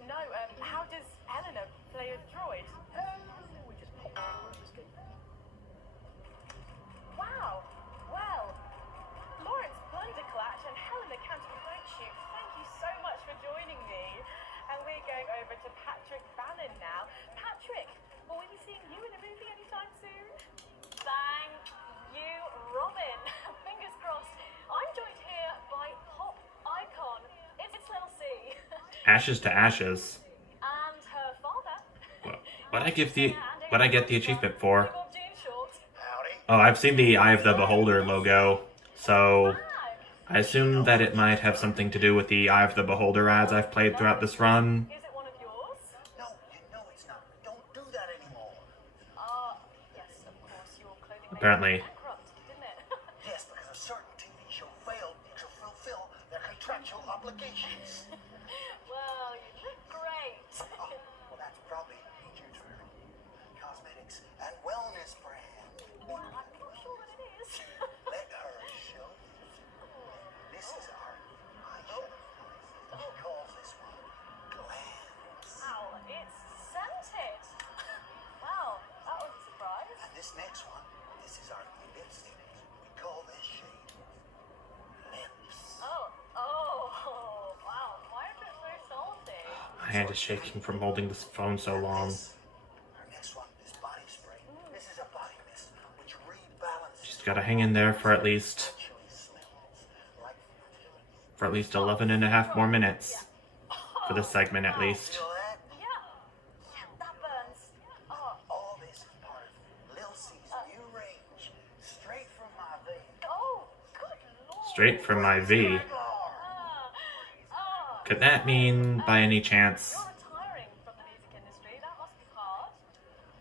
No, how does Helena play a droid? We just pop over and escape. Wow. Well, Lawrence Blunderclatch and Helena Canterbury Boatshoe, thank you so much for joining me. And we're going over to Patrick Bannon now. Patrick, will we be seeing you in a movie anytime soon? Thank you, Robin. Fingers crossed. I'm joined here by pop icon. It's Little C. Ashes to ashes. And her father. What I get the achievement for? Bob June Short. Howdy. Oh, I've seen the Eye of the Beholder logo, so I assume that it might have something to do with the Eye of the Beholder ads I've played throughout this run. Is it one of yours? No, you know it's not. Don't do that anymore. Yes, of course. Your clothing Apparently. made it bankrupt, didn't it? Yes, because a certain TV show failed to fulfill their contractual obligations. Well, you look great. hand is shaking from holding this phone so long. Our next one is body spray. This is a body mist which rebalances. She's gotta hang in there for at least 11 and a half more minutes. For this segment, at least. Feel that? Yeah, that burns. Oh, All this is part of Lil C's new range, straight from my vein. oh, good lord. Straight from my V. Could that mean, by any chance, You're retiring from the music industry. That must be hard.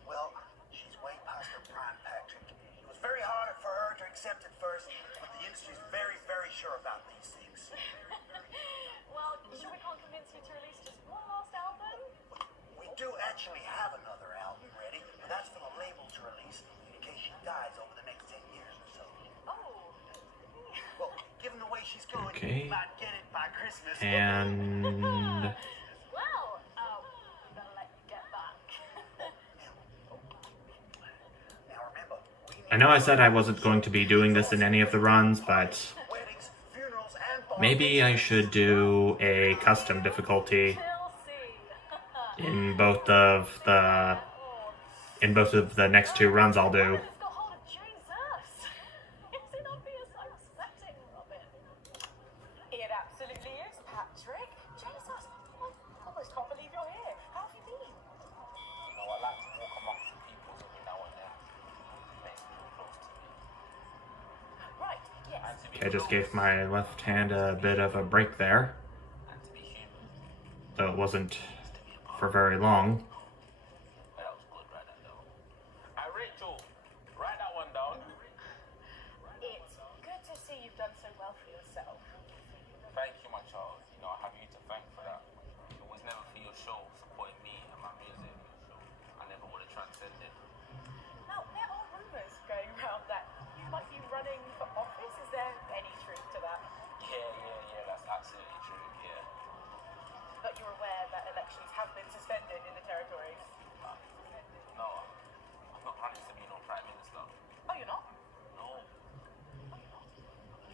Well, she's way past her prime, Patrick. It was very hard for her to accept at first, but the industry's very, very sure about these things. Well, sure we can't convince you to release just one last album? We do actually have another album ready, but that's for the label to release in case she dies over the next 10 years or so. Oh. Well, given the way she's going, Okay. we might get it by Christmas. and Well, we better let you get back. Now remember, we need I know I said I wasn't going to be doing this in any of the runs, but weddings, funerals, and bar maybe I should do a custom difficulty Chelsea. in both of the next two runs I'll do. It's got hold of Jesus. Is it obvious I'm upsetting Robin? It absolutely is, Patrick. Jesus, I almost can't believe you're here. How have you been? You know, I like to walk amongst the people every now and then. Makes me feel close to me. Right, yes. And to be I just close, gave my left hand a bit of a break there, and to be human. though it wasn't for very long. That was good, right that down. Rachel, write that one down. It's good to see you've done so well for yourself. Thank you, my child. You know, I have you to thank for that. If it was never for your show supporting me and my music, I never would have transcended. Now, there are rumours going around that you might be running for office. Is there any truth to that? Yeah, that's absolutely true, yeah. But you're aware that elections have been suspended in the territories? No, I'm not running to be no prime minister. Oh, you're not? No. I'm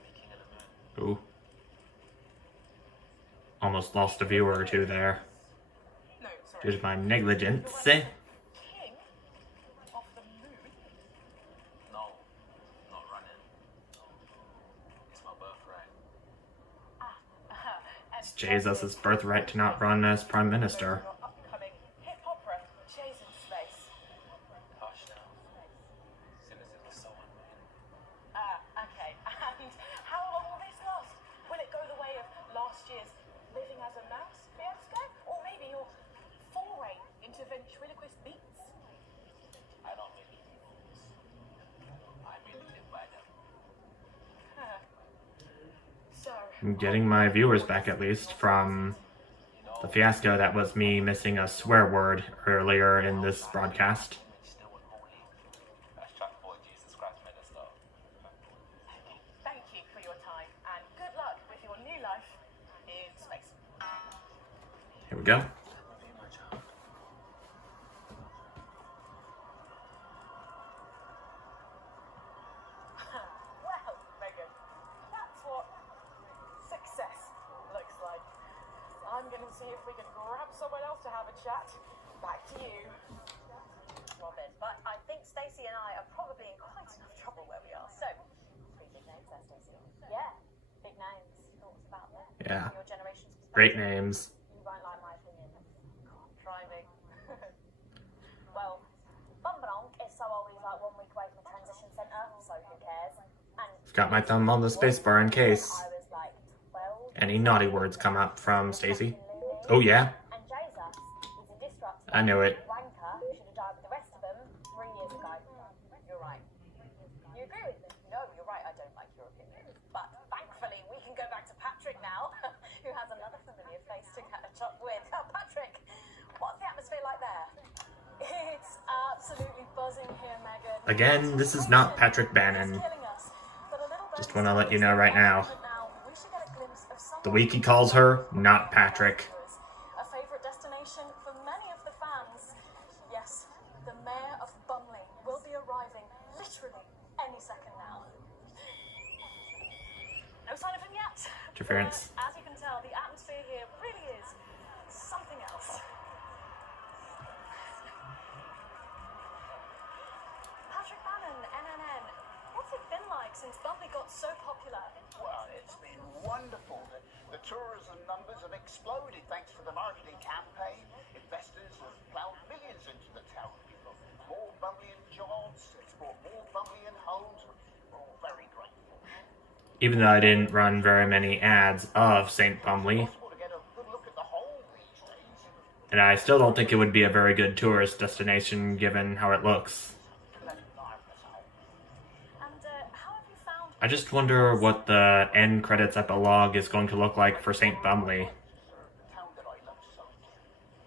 the king of the moon. Ooh. Almost lost a viewer or two there No, sorry. due to my negligence. King of the moon? No, not running. It's my birthright. And It's Jesus' birthright to not run as Prime Minister. your upcoming hip opera, Jason's Space. Hush now. Cynicism is so unreal. Okay. And how long will this last? Will it go the way of last year's Living as a Mouse fiasco? Or maybe your foray into ventriloquist beats? I don't really do rules. I really live by them. So, I'm getting my viewers back at least from the fiasco that was me missing a swear word earlier in this broadcast. Still unholy. That's track boy Jesus Christ made us start. thank you for your time and good luck with your new life in space. Here we go. Well, Megan, that's what success looks like. I'm going to see if we can grab someone else to have a chat. Back to you. Robin, but I think Stacey and I are probably in quite enough trouble where we are. So, pretty big names there, Stacey. Yeah, big names. Thoughts about them? Yeah. From your generation's perspective, Great names. You won't like my opinion. try me. Well, Bumbalong is so old he's like 1 week away from a transition centre, so who cares? And Got my thumb on the spacebar in case I was like 12. any naughty words come up from Stacey. Oh yeah, And Jesus, he's a disruptor. I knew it. Wanker who should have died with the rest of them 3 years ago. You're right. You agree with me? No, you're right. I don't like your opinion. But thankfully, we can go back to Patrick now, who has another familiar face to catch up with. Patrick, what's the atmosphere like there? It's absolutely buzzing here, Megan. Again, this is not Patrick Bannon. Killing us. But a little Just want to let you know right now. now, we should get a glimpse of someone The week he calls her, not Patrick. a favourite destination for many of the fans. Yes, the mayor of Bumley will be arriving literally any second now. No sign of him yet. Interference. But as you can tell, the atmosphere here really is something else. since Bumblebee got so popular? Well, it's been wonderful. The tourism numbers have exploded thanks to the marketing campaign. Investors have plowed millions into the town. We've got more Bumblean jobs, it's brought more Bumblean homes. We're all very grateful. Even though I didn't run very many ads of St. Bumbley. Possible to get a good look at the whole these days. And I still don't think it would be a very good tourist destination given how it looks. And how have you found? I just wonder what the end credits epilogue is going to look like for St. Bumbley. The town that I love so dearly.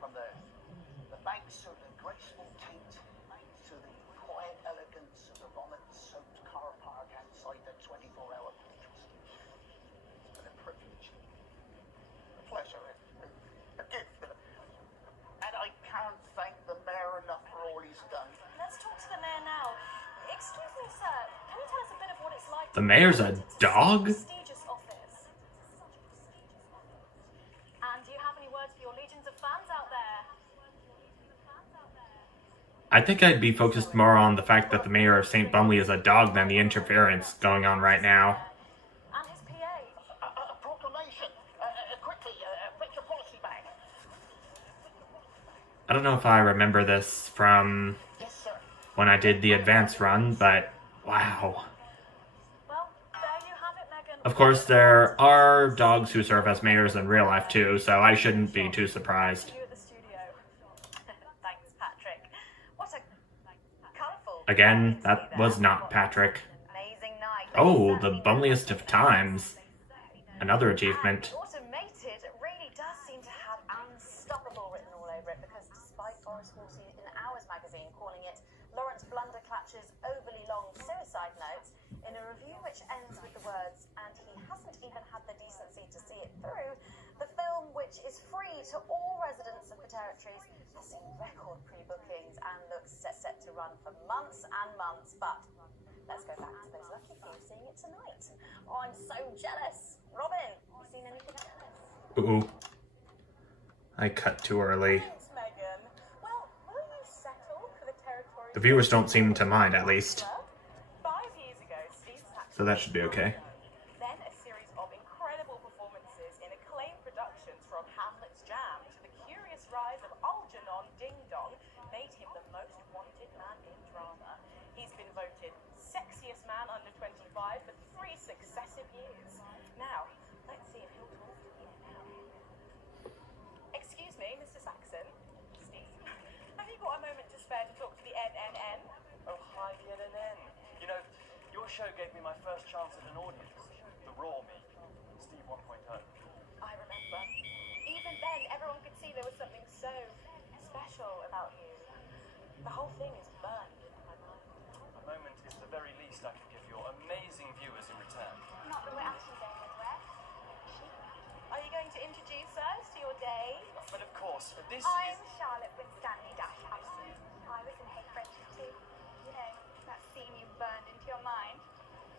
From the banks of the graceful Thames to the quiet elegance of the vomit-soaked car park outside the 24-hour petrol station. It's been a privilege, a pleasure, a gift, and I can't thank the mayor enough for all he's done. Let's talk to the mayor now. Excuse me, sir. Can you tell us a bit of what it's like? The mayor's a dog? Prestigious office. And do you have any words for your legions of fans out there? I think I'd be focused more on the fact that the mayor of St. Bumbley is a dog than the interference going on right now. And his PA. A proclamation. Quickly, put your policy bag. I don't know if I remember this from Yes, sir. when I did the advance run, but wow. Well, there you have it, Megan. Of course, there are dogs who serve as mayors in real life too, so I shouldn't be too surprised. You at the studio. Thanks, Patrick. What a colourful. Again, that was not Patrick. Amazing night. Oh, the bumbliest of times. Another achievement. The automated really does seem to have unstoppable written all over it, because despite Boris Horsey in Hours magazine calling it Lawrence Blunderclatch's overly long suicide note, in a review which ends with the words, and he hasn't even had the decency to see it through, the film, which is free to all residents of the territories, has seen record pre-bookings and looks set to run for months and months. But let's go back to those lucky few seeing it tonight. Oh, I'm so jealous. Robin, have you seen anything else? Ooh. I cut too early. Thanks, Megan. Well, will you settle for the territory? The viewers don't seem to mind, at least. 5 years ago, Steve Saxon. So that should be okay. Then a series of incredible performances in acclaimed productions, from Hamlet's Jam to The Curious Rise of Algernon Ding Dong, made him the most wanted man in drama. He's been voted sexiest man under 25 for 3 successive years. Now, let's see if he'll talk to me now. Excuse me, Mr. Saxon. Steve, have you got a moment to spare to talk to the NNN? Oh, hi, the NNN. You know, your show gave me my first chance at an audience. The Raw Me. Steve 1.0. I remember. Even then, everyone could see there was something so special about you. The whole thing is burned in my mind. A moment is the very least I can give your amazing viewers in return. Not that we're actually going anywhere. Are you going to introduce us to your day? But of course, this I'm is... Charlotte with Stanley Dashhouse. I was in Hate Friendship too. You know, that scene you burned into your mind.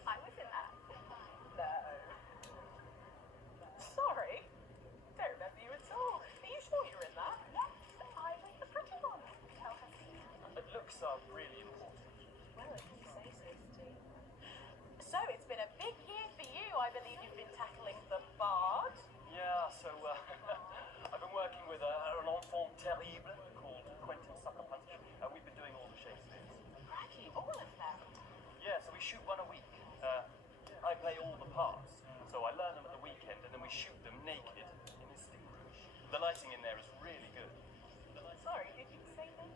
I was in that. No. Sorry. Don't remember you at all. Are you sure you're in that? Yes, I was the pretty one. Tell her. Looks are really important. Well, if you say so, Steve. So, it's been a big year for you. I believe you've been tackling the Bard. Yeah, so I've been working with an enfant terrible called Quentin Sucker Punch, and we've been doing all the Shakespeares. Crikey, all of them. Yeah, so we shoot one a week. I play all the parts, so I learn them at the weekend, and then we shoot them naked in his sleep room. The lighting in there is really good. Sorry, did you say that?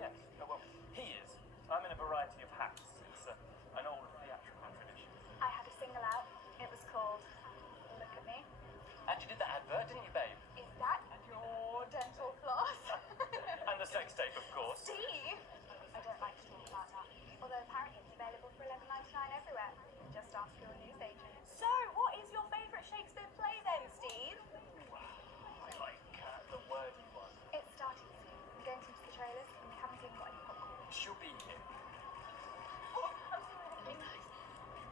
Yes, well, he is. I'm in a variety of hats. It's an old theatrical tradition. I had a single out. It was called Look at Me. And you did that advert, didn't you, babe? Is that your dental floss? And the sex tape, of course. Steve! I don't like to talk about that. Although apparently it's available for $11.99 everywhere. Just ask your newsagent. So, what is your favourite Shakespeare play then, Steve? I like the wordy one. It started soon. I'm going into the trailers and we haven't even got any popcorn. She'll be here. Oh, I'm sorry.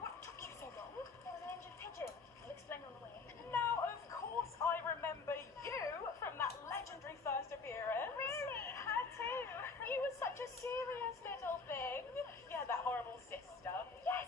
What took you so long? There was an injured pigeon. I'll explain on the way in. Now, of course, I remember you from that legendary first appearance. Really? Her too? You were such a serious little thing. You had that horrible sister. Yes!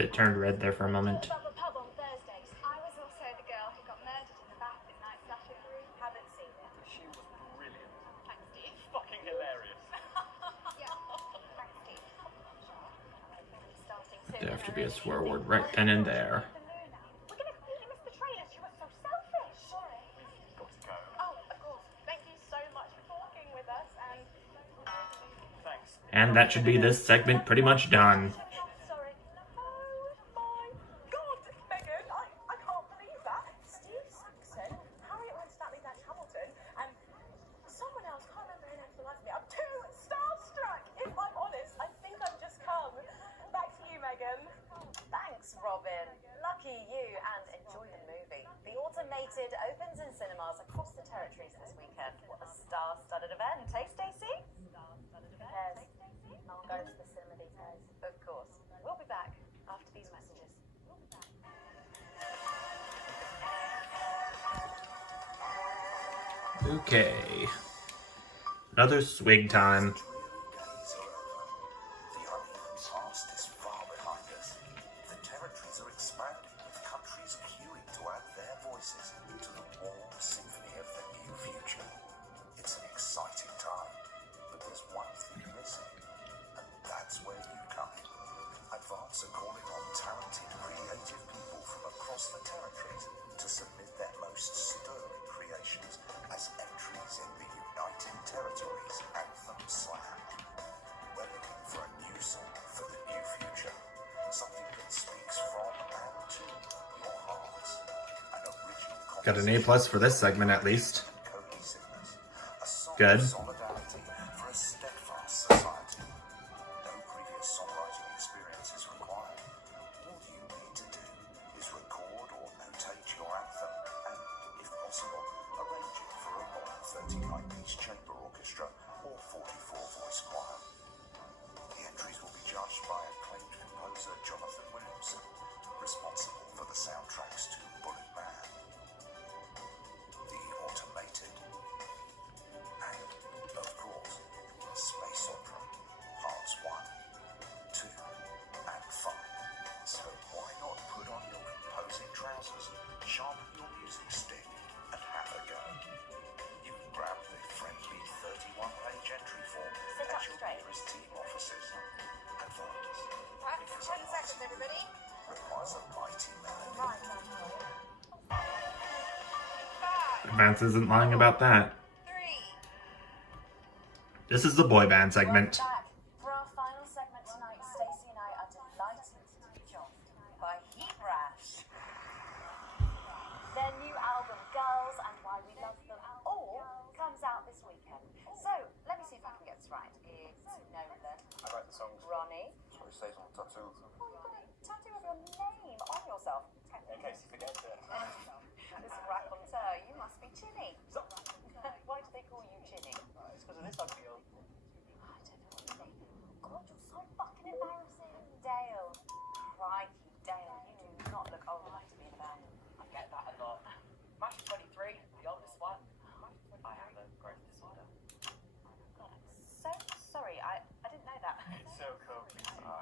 It turned red there for a moment. About the pub on Thursdays. I was also the girl who got murdered in the bath at night Sasha Brew. Haven't seen it. She was brilliant. Thanks, Steve. Fucking hilarious. Yeah. Thanks, Steve. Starting soon. There have to be a swear word right then and there. We're gonna completely miss the trailer. She was so selfish. Sorry. Got to go. Oh, of course. Thank you so much for talking with us, and Thanks. And that should be this segment pretty much done. sorry. Oh my God, Megan, I can't believe that. Steve Saxon, Harriet Winstanley Dash Hamilton, and someone else, can't remember her name for the life of me. I'm too starstruck, if I'm honest. I think I've just come. Back to you, Megan. Thanks, Robin. Lucky you, and enjoy the movie. The Automated opens in cinemas across the territories this weekend. What a star-studded event. Hey, Stacey? Who cares? No one goes to the cinema these days. Of course. We'll be back after these messages. Okay. Another swig time. Days are over. The uneven past is far behind us. The territories are expanding, with countries queuing to add their voices to the warm symphony of the new future. It's an exciting time, but there's one thing missing, and that's where you come in. Advance are calling on talented, creative people from across the territories to submit their most sterling creations as entries in the United Territories Anthem Slam. We're looking for a new song for the new future, something that speaks from and to your hearts. An original Got an A+ for this segment at least. cohesiveness, a song Good. of solidarity for a steadfast society. No previous songwriting experience is required. All you need to do is record or notate your anthem and, if possible, arrange it for a modern 39-piece chamber orchestra or 44-voice choir. The entries will be judged by acclaimed composer Jonathan Williamson, responsible for the soundtracks to Bullet Man, The Automated, and, of course, Space Opera, Parts 1, 2, and 5. So why not put on your composing trousers, sharpen your music stick, and have a go? You can grab the friendly 31-page entry form Sit at up your straight. nearest team offices. Advance. Perhaps Because 10 seconds, everybody. requires a mighty melody. Right. Advance isn't lying about that. 3. This is the boy band segment. Back for our final segment tonight. Stacey and I are delighted to be joined by Heat Rash. Their new album, Girls and Why We Love Them All, comes out this weekend. So, let me see if I can get this right. It's Nolan, I write the songs. Ronnie. So it stays on the tattoo. Oh, you've got a tattoo of your name on yourself. In case you forget it. This raconteur, you must be Chinny. Why do they call you Chinny? It's because of this I feel. I don't know what you mean. God, you're so fucking embarrassing. Dale. Crikey, Dale, you do not look old enough to be in a band. I get that a lot. Mash is 23, the oldest one. I have a growth disorder. God, I'm so sorry. I didn't know that. It's so cool.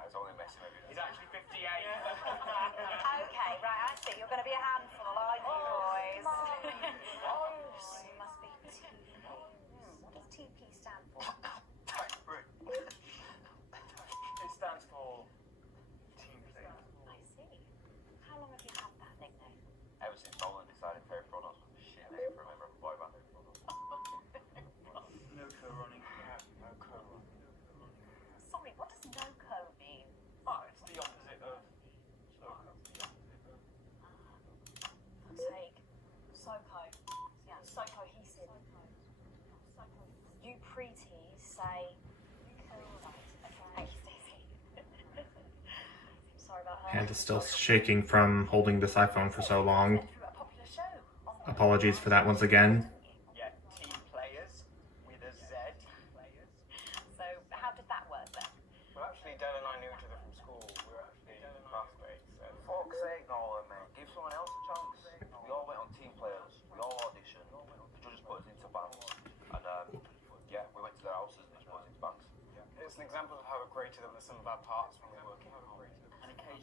It's only messing with you. He's actually 58. Okay, right, I see. You're going to be a handful, aren't you, boys? Oh, you must be TP. What does TP stand for? It stands for Team Player. I see. How long have you had that nickname? Ever since Nolan decided Fair Chronos was a shit name for a member of a boy band. No co-running. No co-running. Sorry, what does no-co mean? Oh, it's the opposite of Soko. Fuck's sake. Soko. Yeah, so cohesive. You preteens say cool. Thank you, Stacey. Sorry about her. Hand is still shaking from holding this iPhone for so long. Through a popular show on the Apologies for that once again. Yeah, Team Players with a Z. So how did that work then? Well, actually, Dale and I knew each other from school. We were actually classmates. Fuck's sake, Nolan, man. Give someone else a chance. We all went on Team Players. We all auditioned. The judges put us into bands. And, yeah, we went to their houses and just put us into bands. It's an example of how we're creative with some of our parts when we're working. And occasionally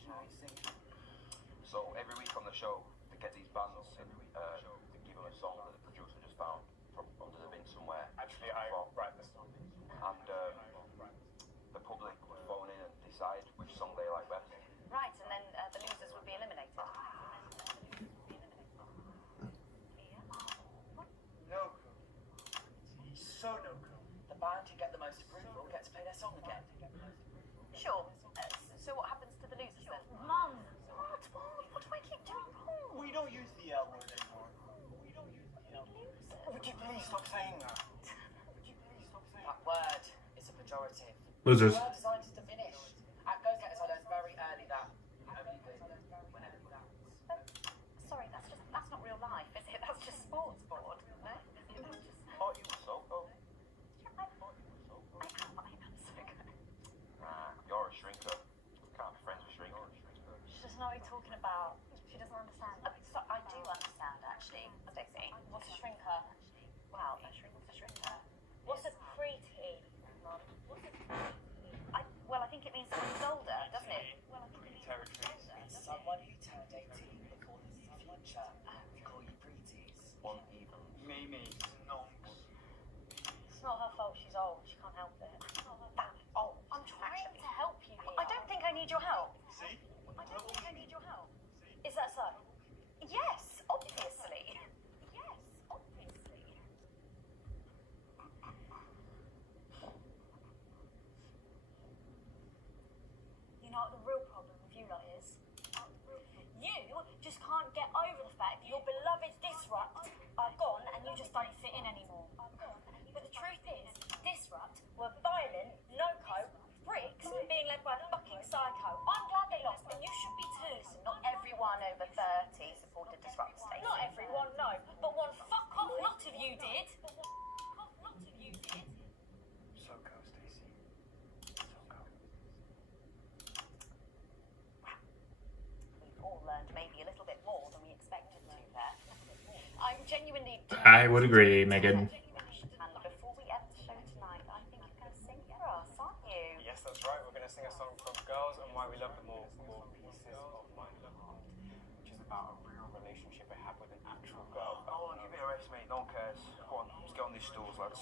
So every week on the show, they get these bands and they give them a song that the producer just found from under the bin somewhere. Actually, I write the song. And the public would phone in and decide which song they like best. Right, and then the losers would be eliminated. No cool. So no cool. The band who get the most approval gets to play their song again. Sure. So what happens to the losers then? Mum, what do I keep doing wrong? We don't use the L word anymore. We don't use the L word. Would you please stop saying that? Would you please stop saying That word is a pejorative. Losers. The word designed to diminish. At Go Getters, I learned very early that you only win when everyone else. Sorry, that's not real life, is it? That's just sports board, no? Thought you were so good. I am so good. Nah, you're a shrinker. Can't be friends with shrinkers. She doesn't know what you're talking about. She doesn't understand. So I do understand, actually, Stacey. What's a shrinker? Well, a shrinker. What's a preteen, Mum? Well, I think it means someone who's older, doesn't it? Territories. It's someone who turned 18 before his future. We call you preteens. One even. Mimi. Nonks. It's not her fault she's old. She can't help it. Oh, I'm trying to help you here. I don't think I need your help. See? I don't think I need your help. Is that so? Yes, obviously. Yes, obviously. You know what the real problem with you lot is? You just can't get over the fact that your beloved Disrupt are gone and you just don't fit in anymore. But the truth is, Disrupt were violent, no-cope, bricks, being led by a fucking psycho. I'm glad they lost, and you should be too. Listen, not everyone over 30 supported Disrupt, Stacey. Not everyone, no, but one fuck-off lot of you did. So go, Stacey. So go. We've all learned maybe a little bit more than we expected to there. I'm genuinely... I would agree, Megan. And before we end the show tonight, I think you're going to sing for us, aren't you? Yes, that's right. We're going to sing a song from Girls and Why We Love Them All called Pieces of My Love, which is about a real relationship I have with an actual girl. Oh, give it a rest, mate. No one cares. Go on, let's get on these stools, lads.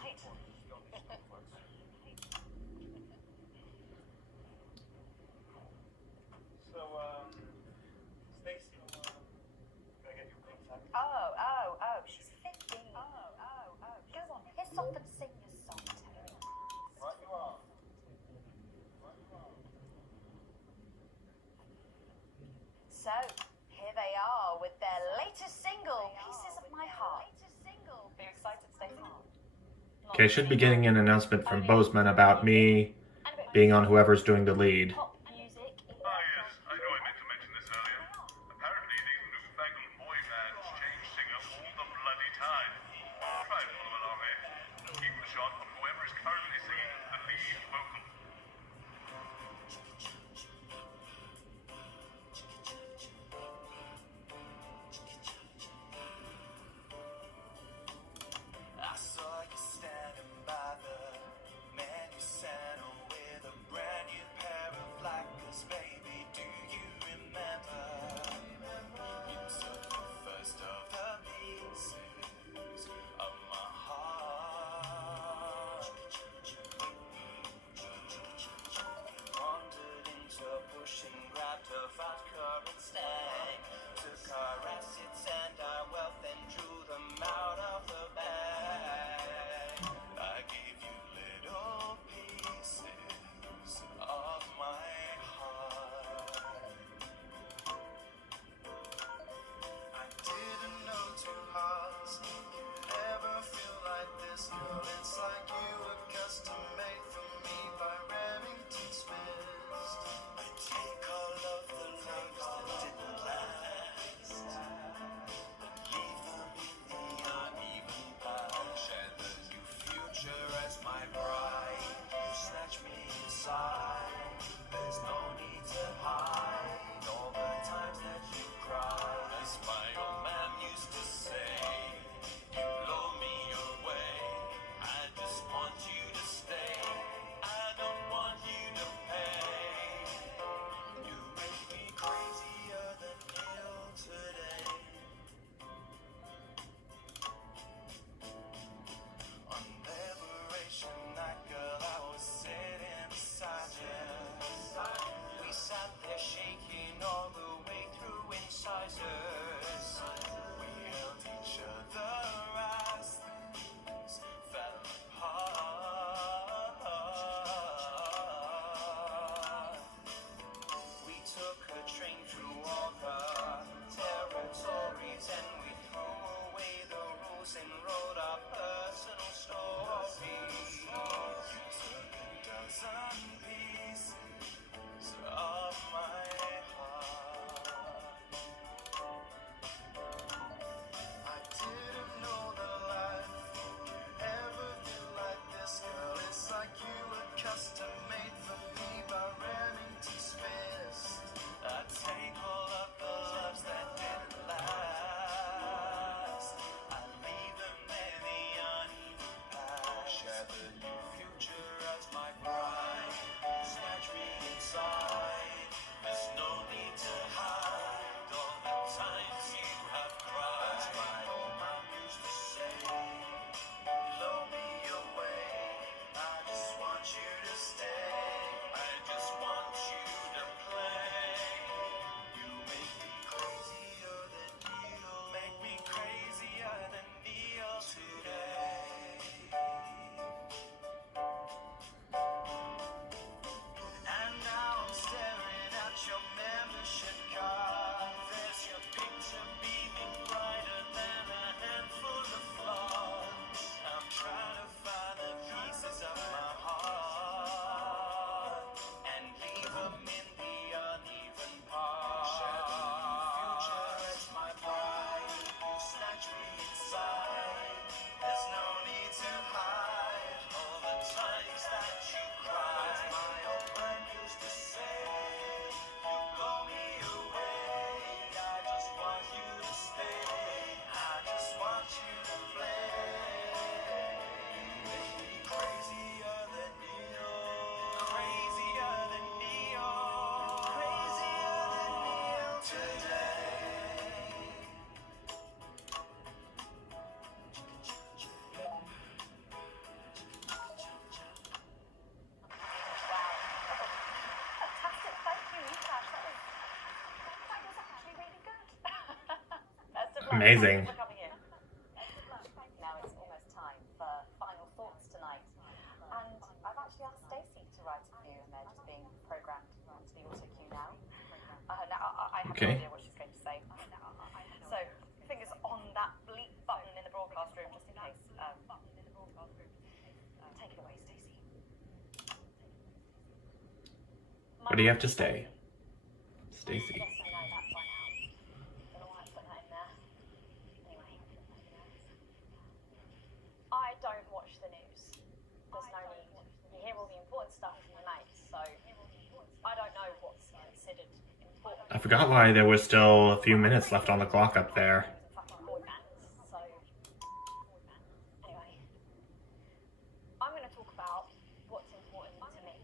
Right. So, Stacey, can I get your contact? Oh, she's 15. Go on, hiss off and sing your song, Terry. Right you are. So, here they are with their latest single, Pieces of My Heart. Are you excited, Stacey? Okay, should be getting an announcement from Bozeman about me being on whoever's doing the lead. Pop music. Ah, yes, I know I meant to mention this earlier. Apparently, these newfangled boy bands change singer all the bloody time. Try and follow along, eh? Keep the shot on whoever is currently singing the lead vocal. I saw you standing by the Manu Santa with a brand new pair of Amazing. Thanks for coming in. Now it's almost time for final thoughts tonight. And I've actually asked Stacey to write a few, and they're just being programmed onto the auto cue now. I have Okay. no idea what she's going to say. So, fingers on that bleep button in the broadcast room, just in case. Take it away, Stacey. What do you have to say, Stacey? Yes, I know that by now. Don't know why I put that in there. Anyway. I don't watch the news. There's no need. You hear all the important stuff from your mates, so I don't know what's considered important. I forgot why there was still a few minutes left on the clock up there. Fucking boy bands, so anyway. I'm going to talk about what's important to me.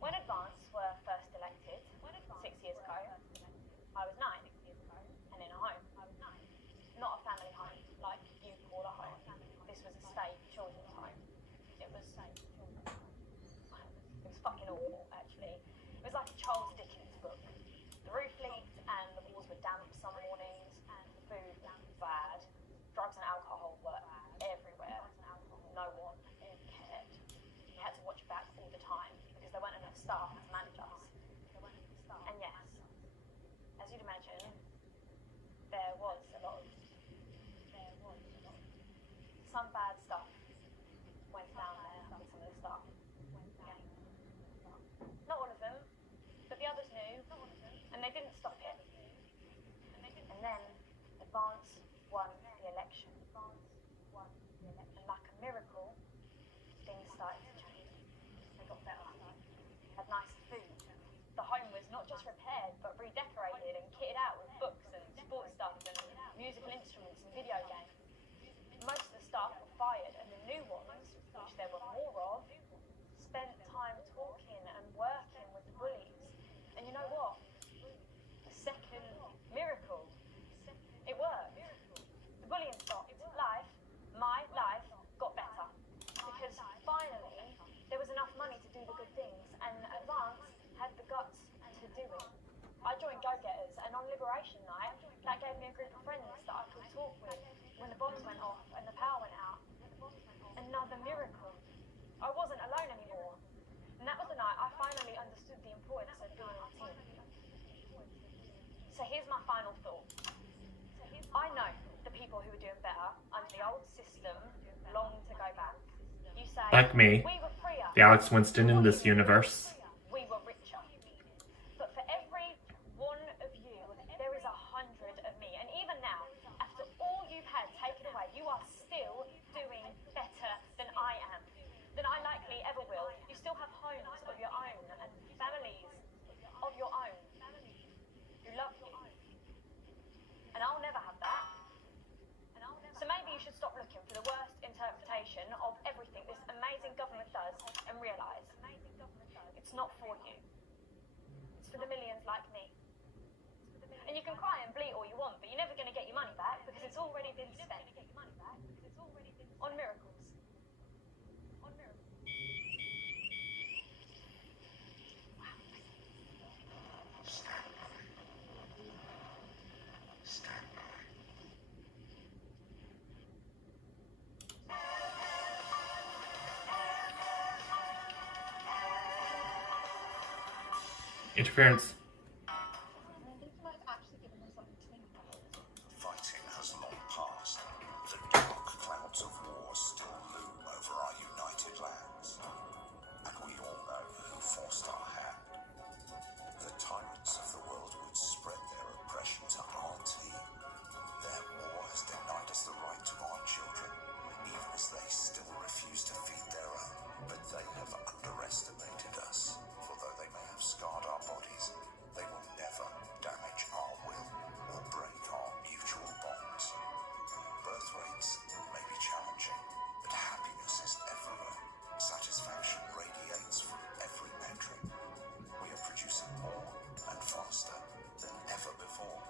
When Advance were first elected 6 years ago, I was 9 and in a home. Not a family home like you call a home. This was a state children's home. It was fucking awful, actually. It was like a Charles Dickens book. The roof leaked and the walls were damp some mornings, and the food was bad. Drugs and alcohol were everywhere. No one cared. You had to watch your back all the time because there weren't enough staff to manage us. And yes, as you'd imagine, there was a lot of some bad stuff went down there with some of the staff. Not all of them, but the others knew, and they didn't stop it. And then Advance won the election. And like a miracle, things started to change. They got better. Had nice food. The home was not just repaired, but redecorated and kitted out with books and sports stuff and musical instruments and video games. Most of the staff were fired, and the new ones, which there were more of, spent time talking and working with the bullies. And you know what? The second miracle, it worked. The bullying stopped. My life, got better. Because finally, there was enough money to do the good things, and Advance had the guts to do it. I joined Go Getters, and on Liberation Night, that gave me a group of friends that I could talk with when the bombs went off and the power went out. Another miracle. I wasn't alone anymore. And that was the night I finally understood the importance of being a team. So here's my final thought. I know the people who were doing better under the old system long to go back. You say, Like me, we were freer. the Alex Winston in this universe. We were richer. But for every one of you, there is 100 of me. And even now, after all you've had taken away, you are still doing better than I am, than I likely ever will. You still have homes of your own and families of your own who love you. And I'll never have that. So maybe you should stop looking for the worst interpretation of everything this amazing government does and realise it's not for you. It's for the millions like me. And you can cry and bleat all you want, but you're never going to get your money back because it's already been spent on miracles. Interference. Fighting has long passed. The dark clouds of war still loom over our united lands. And we all know who forced our hand. The tyrants of the world would spread their oppression to our team. Their war has denied us the right to our children, even as they still refuse to feed their own. But they have underestimated us, for though they may have scarred our bodies, they will never damage our will or break our mutual bonds. Birth rates may be challenging, but happiness is everywhere. Satisfaction radiates from every metric. We are producing more and faster than ever before.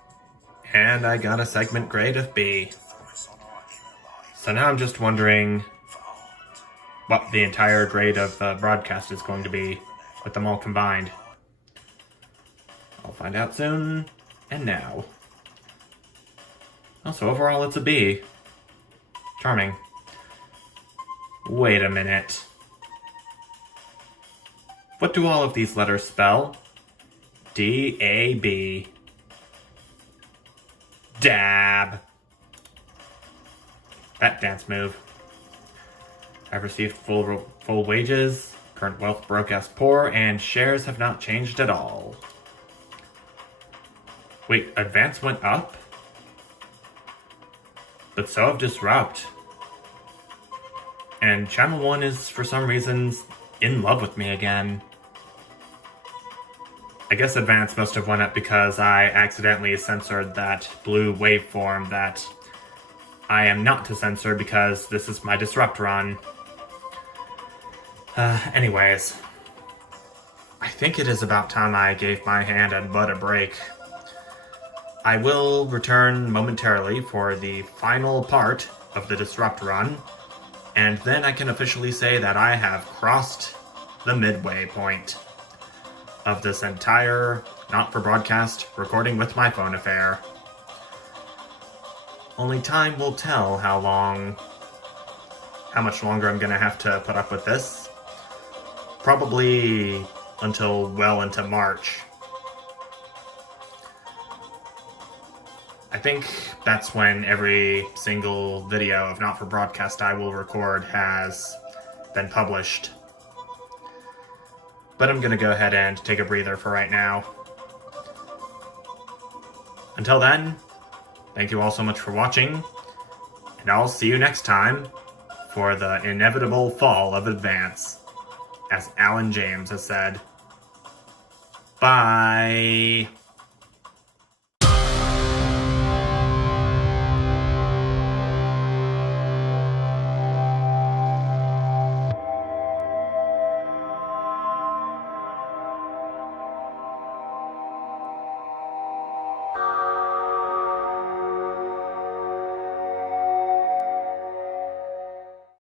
And I got a segment grade of B. To focus on our inner life So now I'm just wondering for art. what the entire grade of the broadcast is going to be with them all combined. I'll find out soon. And now. So overall, it's a B. Charming. Wait a minute. What do all of these letters spell? D-A-B. Dab. That dance move. I've received full wages, current wealth broke as poor, and shares have not changed at all. Wait, advance went up? But so have disrupt. And Channel 1 is, for some reasons, in love with me again. I guess advance must have went up because I accidentally censored that blue waveform that I am not to censor because this is my disrupt run. Anyways. I think it is about time I gave my hand and butt a break. I will return momentarily for the final part of the disrupt run, and then I can officially say that I have crossed the midway point of this entire not-for-broadcast recording with my phone affair. Only time will tell how much longer I'm gonna have to put up with this. Probably until well into March. I think that's when every single video of Not For Broadcast I will record has been published. But I'm gonna go ahead and take a breather for right now. Until then, thank you all so much for watching, and I'll see you next time for the inevitable fall of Advance, as Alan James has said. Bye!